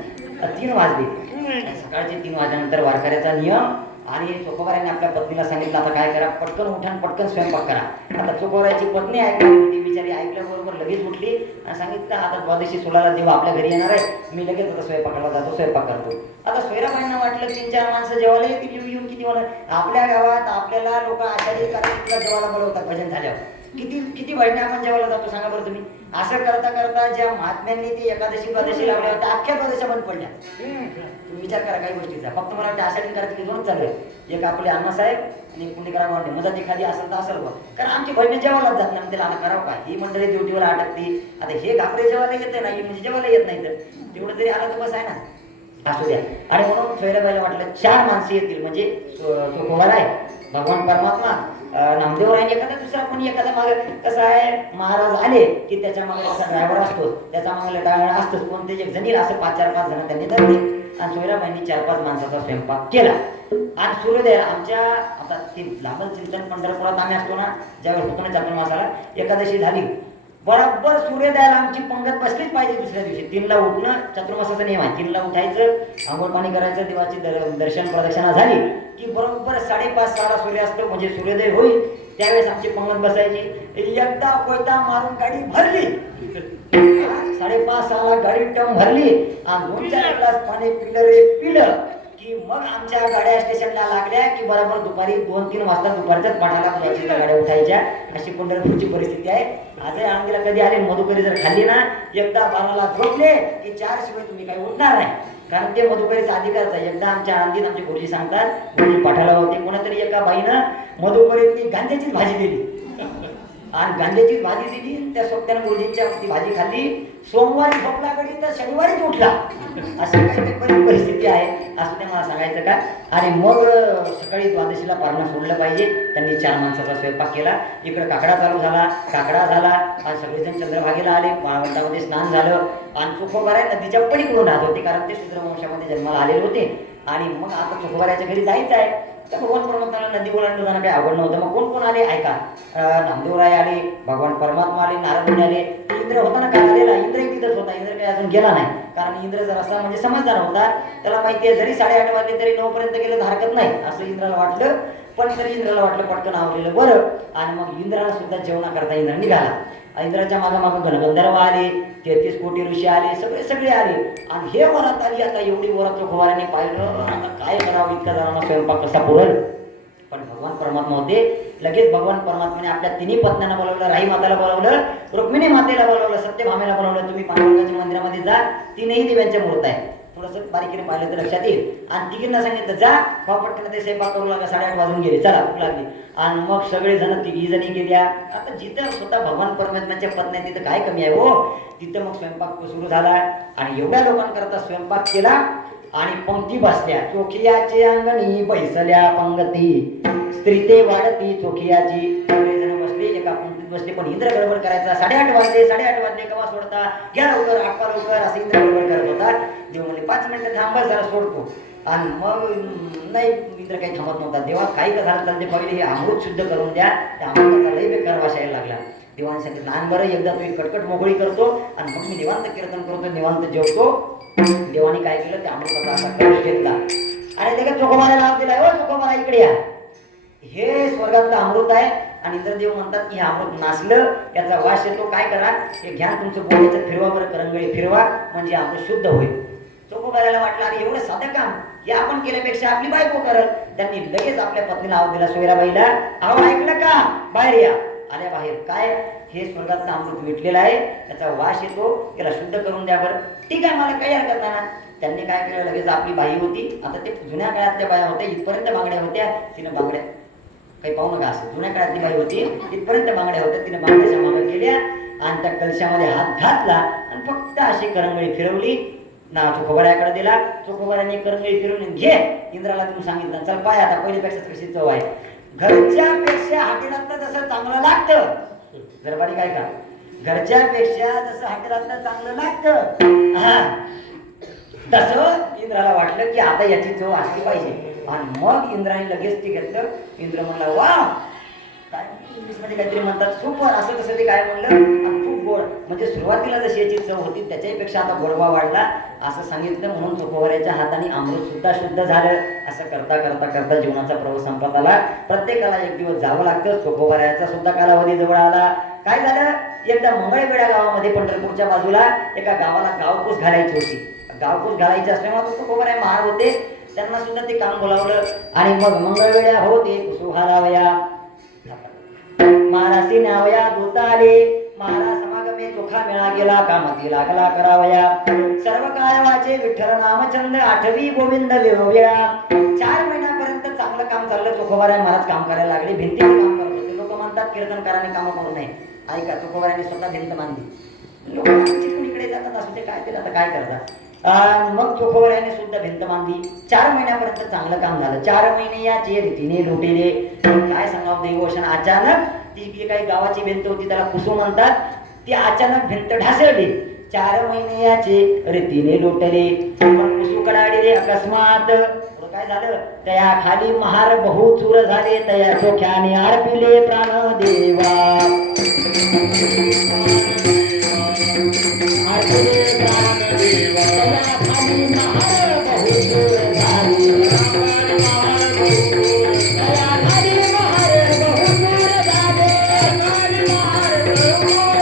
3 वाजले. सकाळचे 3 वाजल्यानंतर वारकऱ्याचा नियम. आणि चोकोबाराने आपल्या पत्नीला सांगितलं आता काय करा, पटकन उठा, पटकन स्वयंपाक करा. आता चोकोबाराची पत्नी ऐकली, ती बिचारी ऐकल्याबरोबर लगेच उठली आणि सांगितलं आता द्वादशी सोलाला देव आपल्या घरी येणार आहे, मी लगेच आता स्वयंपाकाला जातो, स्वयंपाक करतो. आता सोयराबाईंना वाटलं 3-4 माणसं जेवायला येतील, येऊन किती मला आपल्या गावात आपल्याला लोक आषाढी कार्तिकला जेवायला बोलवतात भजन झाल्यावर. किती भजने आपण जेवायला जातो सांगा बरं तुम्ही. असं करता करता ज्या महात्म्यांनी ती एकादशी द्वादशी लावल्या होत्या, अख्ख्या द्वादशा बंद पडल्या. तुम्ही विचार करा काही गोष्टीचा. फक्त मला वाटतं आषाढी कार्तिक 2च चालू आहे. एक आपले अण्णासाहेब आणि पुंडलिकराव वांडे, मदत एखादी असेल तर असेल बघ, कारण आमची भजने जेवायलाच जात नाही. त्याला करावं काय, ही मंडळी ड्युटीवर अटकती. आता हे घाबरे जेवायला येते नाही, म्हणजे जेवायला येत नाही, तर तेवढं जरी आलं तर बस आहे ना, असू द्या. आणि म्हणून सोयराबाईला वाटलं 4 माणसं येतील म्हणजे चोखोबार आहे, भगवान परमात्मा, नामदेवराय, एखादा दुसरा कोणी एखादा मागे. कसं आहे, महाराज आले की त्याच्या मागे असा ड्रायव्हर असतो, त्याचा मागे ड्रायव्हर असतोच, कोणते एक जण येईल असं 4-5 जण त्यांनी धरले. आणि सोयराबाईंनी 4-5 माणसाचा स्वयंपाक केला. आणि सूर्योदय आमच्या आता ते लांबल चिंतन पंढरपुरात आम्ही असतो ना, ज्यावेळेस होतो ना चातुर्मासाला, एकादशी झाली बरोबर सूर्योदयाला आमची पंगत बसलीच पाहिजे. दुसऱ्या दिवशी 3ला उठणं चतुर्मासाचा नियम आहे. 3ला उठायचं, आंघोळ पाणी करायचं, देवाची दर्शन प्रदक्षिणा झाली की बरोबर 5:30-6ला सूर्यास्त म्हणजे सूर्योदय होईल. त्यावेळेस आमची पंगत बसायची. एकदा कोयता मारून गाडी भरली, 5:30-6ला गाडी टम भरली आणि 2-4 ग्लास पाणी पिलं की मग आमच्या गाड्या स्टेशनला लागल्या की बरोबर दुपारी 2-3 वाजता दुपारच्याच पाठाला गाड्या उठायच्या. अशी पंढरपूरची परिस्थिती आहे. आजही आळंदीला कधी आले, मधुकरी जर खाल्ली ना, एकदा 12ला झोपले की 4 शिवाय तुम्ही काही उठणार नाही, कारण ते मधुकरीचा अधिकारच आहे. एकदा आमच्या आळंदीत आमचे गुरुजी सांगतात, गुरुजी पाठाला होते, कोणातरी एका बाईनं मधुकरीतली गांज्याचीच भाजी दिली. आणि गांज्याची भाजी दिली, त्या सोबत्यानं गुरुजींच्या ती भाजी खाल्ली. सोमवारी झोपला कधी तर शनिवारीच उठला. अशी काही परिस्थिती आहे असं ते मला सांगायचं का. आणि मग सकाळी द्वादशीला पारणं सोडलं पाहिजे. त्यांनी 4 माणसाचा स्वयंपाक केला. इकडं काकडा चालू झाला, काकडा झाला आणि सगळेजण चंद्रभागेला आले. वाळवंटामध्ये स्नान झालं आणि चोखोबाराय नदीच्या पलीकडून राहत होते, कारण ते शूद्र वंशामध्ये जन्माला आलेले होते. आणि मग आता चोखोबारायच्या घरी जायचं आहे, तर भगवान परमात्म्याला नदी ओलांडून जाणं काही आवड नव्हतं. मग कोण कोण आले ऐका. नामदेवराय आले, भगवान परमात्मा आले, नारद मुनी आले. इंद्र होता ना काय आलेला, इंद्रही तिथंच होता. इंद्र काही अजून गेला नाही, कारण इंद्र जर असा म्हणजे समजदार होता. त्याला माहिती आहे जरी 8:30 वाजले तरी 9 पर्यंत गेलं तर हरकत नाही असं इंद्राला वाटलं. पण तरी इंद्राला वाटलं पटकन आवडलेलं बरं. आणि मग इंद्राला सुद्धा जेवणा करता इंद्र निघाला. इंद्राच्या मागोमागून गंधर्व आले, 33 कोटी ऋषी आले, सगळे आले. आणि हे वरात आली. आता एवढी वरात चोखोबाराने पाहिलं, आता काय करावं, इतका जणांना स्वयंपाक कसा पुरल. पण भगवान परमात्मा होते. लगेच भगवान परमात्माने आपल्या तिन्ही पत्न्यांना बोलावलं, राही माताला बोलावलं, रुक्मिणी मातेला बोलावलं, सत्यभामेला बोलावलं. तुम्ही पांडुरंगाच्या मंदिरामध्ये जा, 3ही देव्यांच्या मूर्त आहे. थोडंसं बारीकीने पाहिलं तर लक्षात येईल. आणि तिघींना सांगितलं जा, पटकन ते स्वयंपाक करू लागा, 8:30 वाजून गेले, चला भूक लागली. आणि मग सगळेजण 3 जणी गेल्या. आता जिथं स्वतः भगवान परमात्म्याच्या पत्न्या तिथं काय कमी आहे हो. तिथं मग स्वयंपाक सुरू झाला. आणि एवढ्या लोकांकरता स्वयंपाक केला. आणि पंक्ती बसल्या. चोखियाचे अंगणी बैसल्या पंगती, स्त्री ते वाढती चोखियाची. सगळेजण बसले, एका पंक्तीत बसले. पण इंद्र गडबड करायचा. 8:30 वाजले केव्हा सोडता, घ्या लवकर, आटपा लवकर, असं इंद्र गडबड करत होता. देव म्हणजे 5 मिनिटं थांबा जरा सोडतो. आणि मग नाही, इंद्र काही थांबत नव्हता. देवा काही का झालं चालते, पहिले हे अमृत शुद्ध करून द्या. त्या अमृताचा लई बेकार वास यायला लागला. देवाने सांगितलं लहान बरं, एकदा तू कटकट मोकळी करतो आणि मग मी निवांत कीर्तन करतो, निवांत जेवतो. देवाने काय केलं, त्या अमृताचा असा कलश घेतला आणि लगेच चोखोबाला लाभ दिला. हो चोखोबाला इकडे या, हे स्वर्गातलं अमृत आहे. आणि इंद्रदेव म्हणतात की हे अमृत नासलं, याचा वास येतो, काय करा, हे घ्या तुमचं बोलायचं फिरवा बरं, करंगळी फिरवा, म्हणजे अमृत शुद्ध होईल. चोखोबाला वाटलं अरे एवढं साधं काम हे आपण केल्यापेक्षा आपली बायको करत. त्यांनी लगेच आपल्या पत्नीला आवाज दिला, सोयराबाईला, अहो ऐकलं का, बाहेर या. आल्या बाहेर. काय, हे स्वर्गातलं अमृत विटलेलं आहे, त्याचा वास येतो, त्याला शुद्ध करून द्या बरं. ठीक आहे, मला काही हरकत नाही. त्यांनी काय केलं, लगेच आपली बाई होती, आता ते जुन्या काळातल्या बाया होत्या, इथपर्यंत बांगड्या होत्या. तिनं बांगड्या काही पाहू नका, असं जुन्या काळातली बाई होती, इथपर्यंत बांगड्या होत्या. तिने बांगड्याच्या मागे केल्या आणि त्या कलशामध्ये हात घातला आणि फक्त अशी करंगळी फिरवली ना, चोखोबाऱ्याकडे दिला. चोखोबाऱ्याने करंगळी फिरवून घे, इंद्राला तुम्ही सांगितलं, चल पाय आता पहिल्यापेक्षा कशी चव आहे. घरच्यापेक्षा हॉटेलातलं जसं चांगलं लागतं, जर बारीक आहे का, घरच्यापेक्षा जसं हॉटेलातलं चांगलं लागतं, तसं इंद्राला वाटलं की आता याची चव असली पाहिजे. आणि मग इंद्राने लगेच ते घेतलं. इंद्र म्हणला वा, काय इंग्लिश मध्ये काहीतरी म्हणतात सुपर, असं तसं ते काय म्हणलं, खूप गोड, म्हणजे सुरुवातीला जशी याची चव होती त्याच्यापेक्षा आता गोडवा वाढला असं सांगितलं. म्हणून चोखोबाऱ्याच्या हाताने अमृत सुद्धा शुद्ध झालं. असं करता करता करता जीवनाचा प्रवास संपत आला. प्रत्येकाला एक दिवस जावं लागतं. चोखोबाऱ्याचा सुद्धा कालावधी जवळ आला. काय झालं, एकदा मंगळवेढा गावामध्ये पंढरपूरच्या बाजूला एका गावाला गावपूस घालायची होती. गावपूस घालायची असल्यामुळे चोखोबाऱ्या महार होते, त्यांना सुद्धा ते काम बोलावलं. आणि मग मंगळवेढा होते कुसू घालावया, महारासी न्यावया दूत आले, महाराज समागमे चोखा मेळा गेला, कामती लागला करावया, सर्व काळ वाचे विठ्ठल नामचंद, आठवी गोविंद वेळा. 4 महिन्यापर्यंत चांगलं काम चाललं. चोखोबाऱ्या महाराज काम करायला लागले, भिंतीवर काम करत होते. लोक म्हणतात कीर्तनकारांनी काम करू नये. ऐका, चोखोबाऱ्यांनी स्वतः भिंत बांधली. लोक इकडे जातात, असं ते काय केलं, आता काय करतात. मग चोखोबाऱ्याने सुद्धा भिंत बांधली. 4 महिन्यापर्यंत चांगलं काम झालं. 4 महिने याचे रीतीने लुटेले. काय सांगावं देवोशन, अचानक ती काही गावाची भिंत होती, त्याला कुसू म्हणतात, ती अचानक भिंत ढासळली. 4 महिने याचे रीतीने लुटले, पण कुसू कडाडले अकस्मात. काय झालं, तया खाली महार बहु चूर झाले, तया चोख्याने अर्पिले प्राण देवा, अर्पिले प्राण देवा, तया खाली महार बहु चूर झाले, तया खाली महार बहु चूर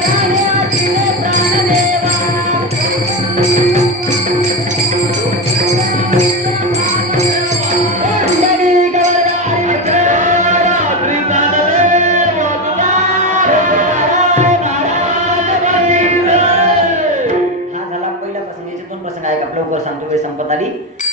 झाले, अर्पिले प्राण देवा. लवकर सांगतो, वेळ संपत आली.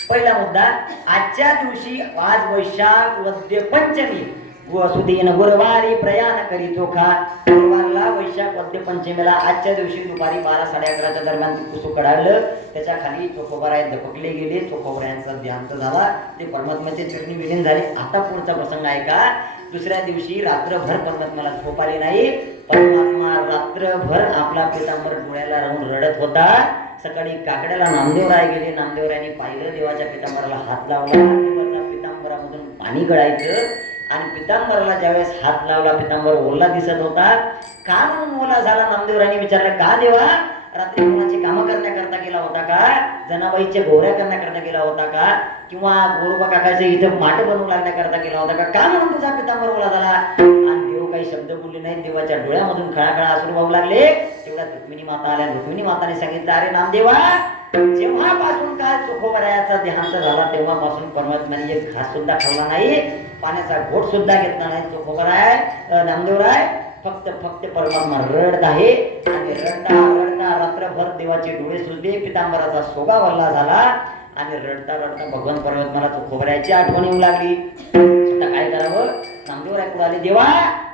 पहिला मुद्दा, आजच्या दिवशी, आज वैशाख वद्य पंचमी, सुदीन गुरुवारी प्रयाण करी चोखा. गुरुवारला वैशाख वद्य पंचमीला आजच्या दिवशी दुपारी 12-11:30 दरम्यान कुसू कडाळलं. त्याच्या खाली चोखोबराय दपकले गेले. चोखोबरायांचा ध्यान झाला. ते परमात्म्याचे चरणी विलीन झाले. आता पुढचा प्रसंग आहे का, दुसऱ्या दिवशी रात्रभर परमात्म्याला झोप आली नाही. परमात्मा रात्रभर आपला पितांबर डोळ्याला राहून रडत होता. सकाळी काकड्याला नामदेवराय गेले. नामदेवरायांनी पाहिलं, देवाच्या पितांबराला हात लावला. देवाच्या पितांबरामधून पाणी गळायचं आणि पितांबराला ज्यावेळेस हात लावला, पितांबर ओला दिसत होता. का म्हणून ओला झाला? नामदेवरायांनी विचारलं, का देवा? रात्री कोणाची कामं करण्याकरता गेला होता का? जनाबाईच्या गोऱ्या करण्याकरता गेला होता का? किंवा गोरोबा काकाचे इथं माट बनवू लागण्याकरता गेला होता का? का म्हणून तुझा पितांबर ओला झाला? आणि देव काही शब्द बोलले नाही. देवाच्या डोळ्यामधून खळाखळा अश्रू वाहू लागले. तेवढा रुक्मिणी माता आल्या. रुक्मिणी माताने सांगितलं, अरे नामदेवा, जेव्हापासून काय चोखोबरायाचा देहांत झाला तेव्हापासून परमात्म्याने एक घास सुद्धा खाल्ला नाही, पाण्याचा घोट सुद्धा घेतला नाही. चोखोबराय नामदेवराय फक्त परमात्मा रडत आहे. आणि रडता रडता रात्रभर देवाचे डोळे सुजले. पितांबराचा सोगा वल्ला झाला आणि रडता रडता भगवान परमात्म्याला चोखोबरायाची आठवण येऊ लागली. आता काय करावं? नामदेवराय पुढे आले, देवा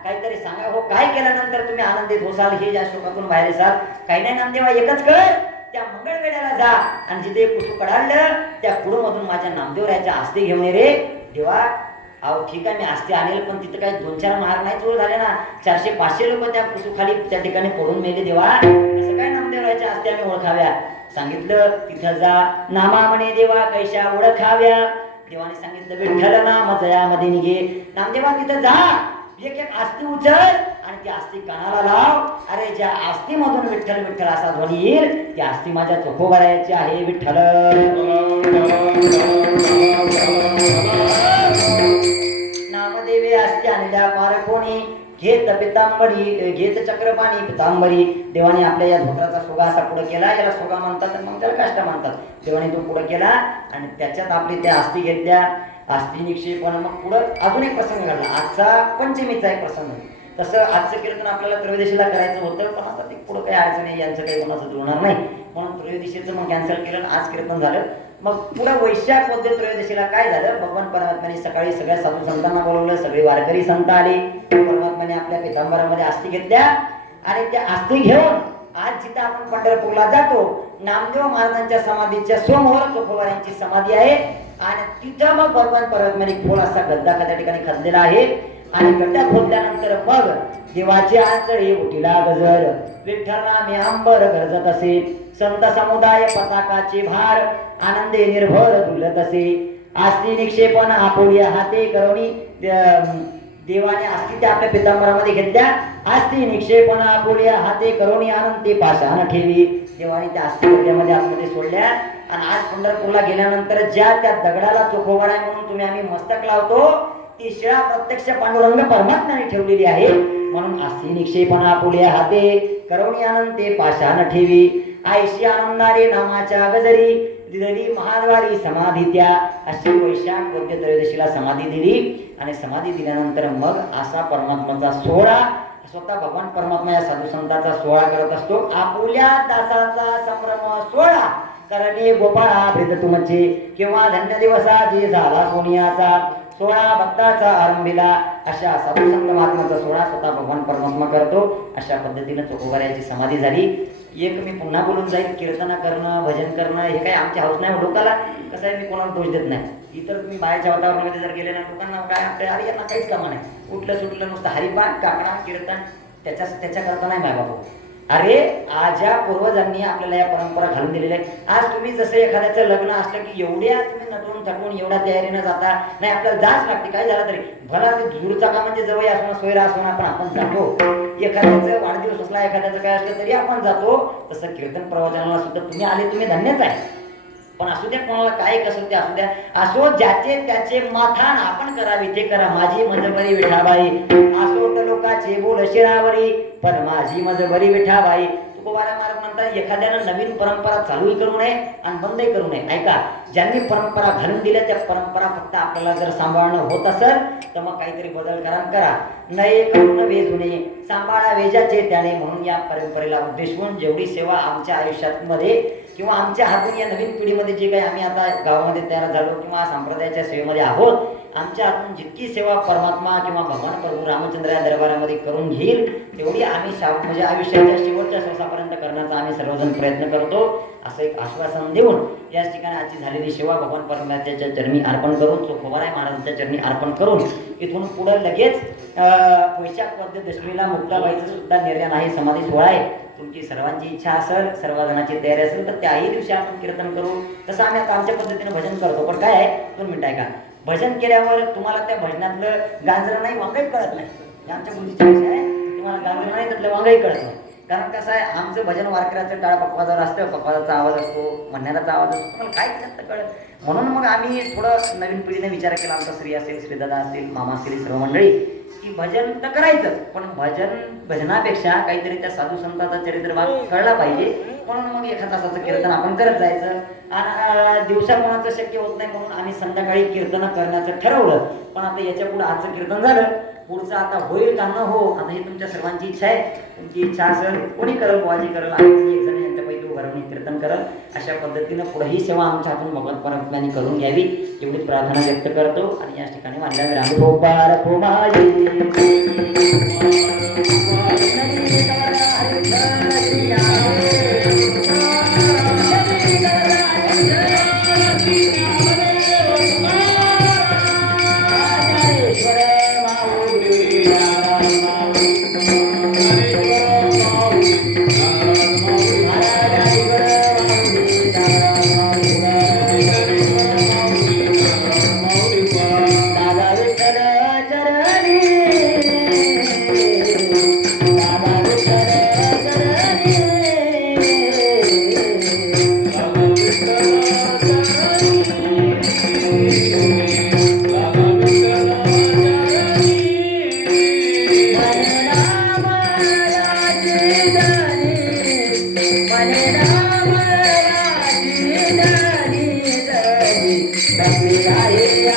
काहीतरी सांगा हो, काय केल्यानंतर तुम्ही आनंदित होसाल, हे या शोकातून बाहेर येसाल? काही नाही नामदेवा, एकच कर, त्या मंगळवेढ्याला जा आणि जिथे कुसू कडाळलं त्या कुडू मधून माझ्या नामदेवरायाच्या आस्ती घेऊन ये रे. देवा अहो ठीक आहे, मी आस्ती आणेल, पण तिथं काही 2-4 महार नाही चोळ झाले ना. 400-500 लोक त्या कुसू खाली त्या ठिकाणी पडून मेले. देवा कसं काय नामदेवरायाच्या आस्ती आम्ही ओळखाव्या? सांगितलं, तिथं जा, नामा म्हणे देवा कैशा ओळखाव्या. देवाने सांगितलं, विठ्ठल नाम जयामध्ये निघे. नामदेवा तिथं जा, एक आस्ती उचल आणि ती आस्ती कानाला लाव. अरे ज्या आस्ती मधून विठ्ठल विठ्ठल असा ध्वनी येईल, ती आस्ती माझ्या चोखोबरायाची आहे. विठ्ठल नामदेवे आस्ती आणल्या पार कोणी, घेत पितांबरी घेत चक्रपाणी पितांबरी. देवाने आपल्या या धोत्राचा सोगा असा पुढे केला. याला सोगा म्हणतात, मग त्याला काष्टा म्हणतात. देवाने तो पुढे केला आणि त्याच्यात आपली त्या आस्ती घेतल्या. आस्ती निक्षेपण. मग पुढं अजून एक प्रसंग घडला. आजचा पंचमीचा एक प्रसंग. तसं आजचं कीर्तन आपल्याला त्रयोदशीला करायचं होतं, पण आता ते पुढं काही अडचण नाही, यांचं काही कोणाचं जुळणार नाही म्हणून त्रयोदशीचं मग कॅन्सल केलं. आज कीर्तन झालं. मग पुढं वैशाख मध्ये त्रयोदशीला काय झालं, भगवान परमात्म्याने सकाळी सगळ्या साधू संतांना बोलवलं. सगळे वारकरी संत आले. परमात्म्याने आपल्या पितांबरामध्ये आस्ती घेतल्या आणि त्या आस्ती घेऊन आज जिथं आपण पंढरपूरला जातो, नामदेव महाराजांच्या समाधीच्या समोर चोखोबरायांची समाधी आहे आणि तिथं मग भगवान परमात्म्याने खोल असा गड्डा त्या ठिकाणी खदलेला आहे. आणि गड्डा खोदल्यानंतर मग देवाचे आंचळे उठिला गजर, विठ्ठल नामे अंबर गरजत असे, संत समुदाय पताकाचे भार आनंदे निर्भर डुलत असे. आस्ती निक्षेपण आपोलिया हाते करोनी. देवाने आस्ती त्या आपल्या पितांबरामध्ये घेतल्या. आस्ती निक्षेपण आपोलिया हाते करोनी आनंदे पाषाण ठेवी. देवाने त्या आस्ती गड्ड्यामध्ये आतमध्ये सोडल्या आणि आज पंढरपूरला गेल्यानंतर ज्या त्या दगडाला चोखोबराय म्हणून तुम्ही आम्ही मस्तक लावतो, ती शिळा प्रत्यक्ष पांडुरंग परमात्म्याने ठेवलेली आहे. म्हणून आस्ती निक्षेपण आपोलिया हाते करोनी आनंदे पाषाण ठेवी. आयशी आनंदारे नामाच्या गजरी दिली महाद्वारी समाधी त्या. अशी वैशाख वद्य त्रयोदशीला समाधी दिली आणि समाधी दिल्यानंतर मग असा परमात्माचा सोहळा स्वतः भगवान परमात्मा या साधू संतांचा सोहळा करत असतो. आपुल्या दासाचा संभ्रम सोहळा करणे गोपाळा भेद तुमचे, किंवा धन्य दिवसाची झाला सोनियाचा सोहळा भक्ताचा आरंभीला. अशा साधू संत महात्म्याचा सोहळा स्वतः भगवान परमात्मा करतो. अशा पद्धतीने चोखोबरायाची समाधी झाली. एक मी पुन्हा बोलून जाईल, कीर्तन करणं भजन करणं हे काही आमच्या हाऊस नाही. डोकाला कसं आहे, मी कोणाला दोष देत नाही. इतर तुम्ही बाहेरच्या वातावरणामध्ये जर गेले ना, लोकांना काय आपल्या अरे यांना काहीच कामा नाही, उठलं सुटलं नुसतं हरिपाठ काकडा कीर्तन त्याच्या करता नाही बाय बाबू. अरे आजच्या पूर्वजांनी आपल्याला या परंपरा घालून दिलेल्या आहेत. आज तुम्ही जसं एखाद्याचं लग्न असलं की एवढ्या तुम्ही नटून थटून एवढ्या तयारीनं जाता नाही, आपल्याला जाच लागते. काय झालं तरी भला ते दूरचा का म्हणजे जवळ असणं सोयरा असणं आपण जातो. एखाद्याचं वाढदिवस असला एखाद्याचं काय असलं तरी आपण जातो. तसं कीर्तन प्रवचनाला सुद्धा तुम्ही आले, तुम्ही धन्यच आहे. पण असू द्या, कोणाला काय कसं ते असू द्या, असो ज्याचे त्याचे माथान आपण करावे ते करा. माझी मजबरी विठाबाई असो तर लोकाचे बोल शिरावरी, पण माझी मजबरी विठाबाई. तुकोबारा महाराज म्हणतात, एखाद्यानं नवीन परंपरा चालूही करू नये आणि बंदही करू नये. ऐका, ज्यांनी परंपरा घालून दिल्या त्या परंपरा फक्त आपल्याला जर सांभाळणं होत असेल तर मग काहीतरी बदल करा. नये करून वेजुने सांभाळा वेजाचे त्याने. म्हणून या परंपरेला उद्देशून जेवढी सेवा आमच्या आयुष्यामध्ये किंवा आमच्या हातून या नवीन पिढीमध्ये जे काही आम्ही आता गावामध्ये तयार झालो किंवा संप्रदायाच्या सेवेमध्ये आहोत, आमच्या हातून जितकी सेवा परमात्मा किंवा भगवान प्रभू रामचंद्र या दरबारामध्ये करून घेईल तेवढी आम्ही म्हणजे आयुष्याच्या शेवटच्या श्वासापर्यंत करण्याचा आम्ही सर्वजण प्रयत्न करतो असं एक आश्वासन देऊन याच ठिकाणी आजची झालेली सेवा भगवान परमात्म्याच्या चरणी अर्पण करून चोखोबाराय महाराजांच्या चरणी अर्पण करून इथून पुढे लगेच वैशाख वद्य दशमीला मुक्ताबाईचं सुद्धा निर्याण आहे, समाधी सोहळा आहे. तुमची सर्वांची इच्छा असेल, सर्वजणांची तयारी असेल तर त्याही दिवशी आपण कीर्तन करू. तसं आम्ही आता आमच्या पद्धतीने भजन करतो. पण काय आहे, 2 मिनिटं आहे का, भजन केल्यावर तुम्हाला त्या भजनातलं गांजरं नाही वांगही कळत नाही. आमच्या बुद्धीची भाषा आहे, तुम्हाला गांजरं नाही त्यातलं वांगही कळत नाही. कारण कसं आहे, आमचं भजन वारकऱ्याचं टाळ पक्वाजावर असतं, पक्वाजाचा आवाज असतो, म्हणण्याचा आवाज असतो, तुम्हाला काय जास्त कळत. म्हणून मग आम्ही थोडं नवीन पिढीने विचार केला, आमचा श्री असेल, श्रीदादा असतील, मामा असतील, सर्व मंडळी, की भजन तर करायचंच, पण भजनापेक्षा काहीतरी त्या साधू संतांचा चरित्रभाग कळला पाहिजे. म्हणून मग 1 तासाचं कीर्तन आपण करत जायचं. आणि दिवसा कोणाचं शक्य होत नाही म्हणून आम्ही संध्याकाळी कीर्तन करण्याचं ठरवलं. पण आता याच्या पुढे आजचं कीर्तन झालं, पुढचं आता होईल का न हो, आता ही तुमच्या सर्वांची इच्छा आहे. तुमची इच्छा असेल, कोणी करल, बुवाजी करल, आणि कोणी एक जण यांच्यापैकी उभारणी कीर्तन करल, अशा पद्धतीनं पुढेही सेवा आमच्या हातून भगवत परमात्म्याने करून घ्यावी एवढीच प्रार्थना व्यक्त करतो. आणि याच ठिकाणी मानल्या रामगोपाल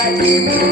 Happy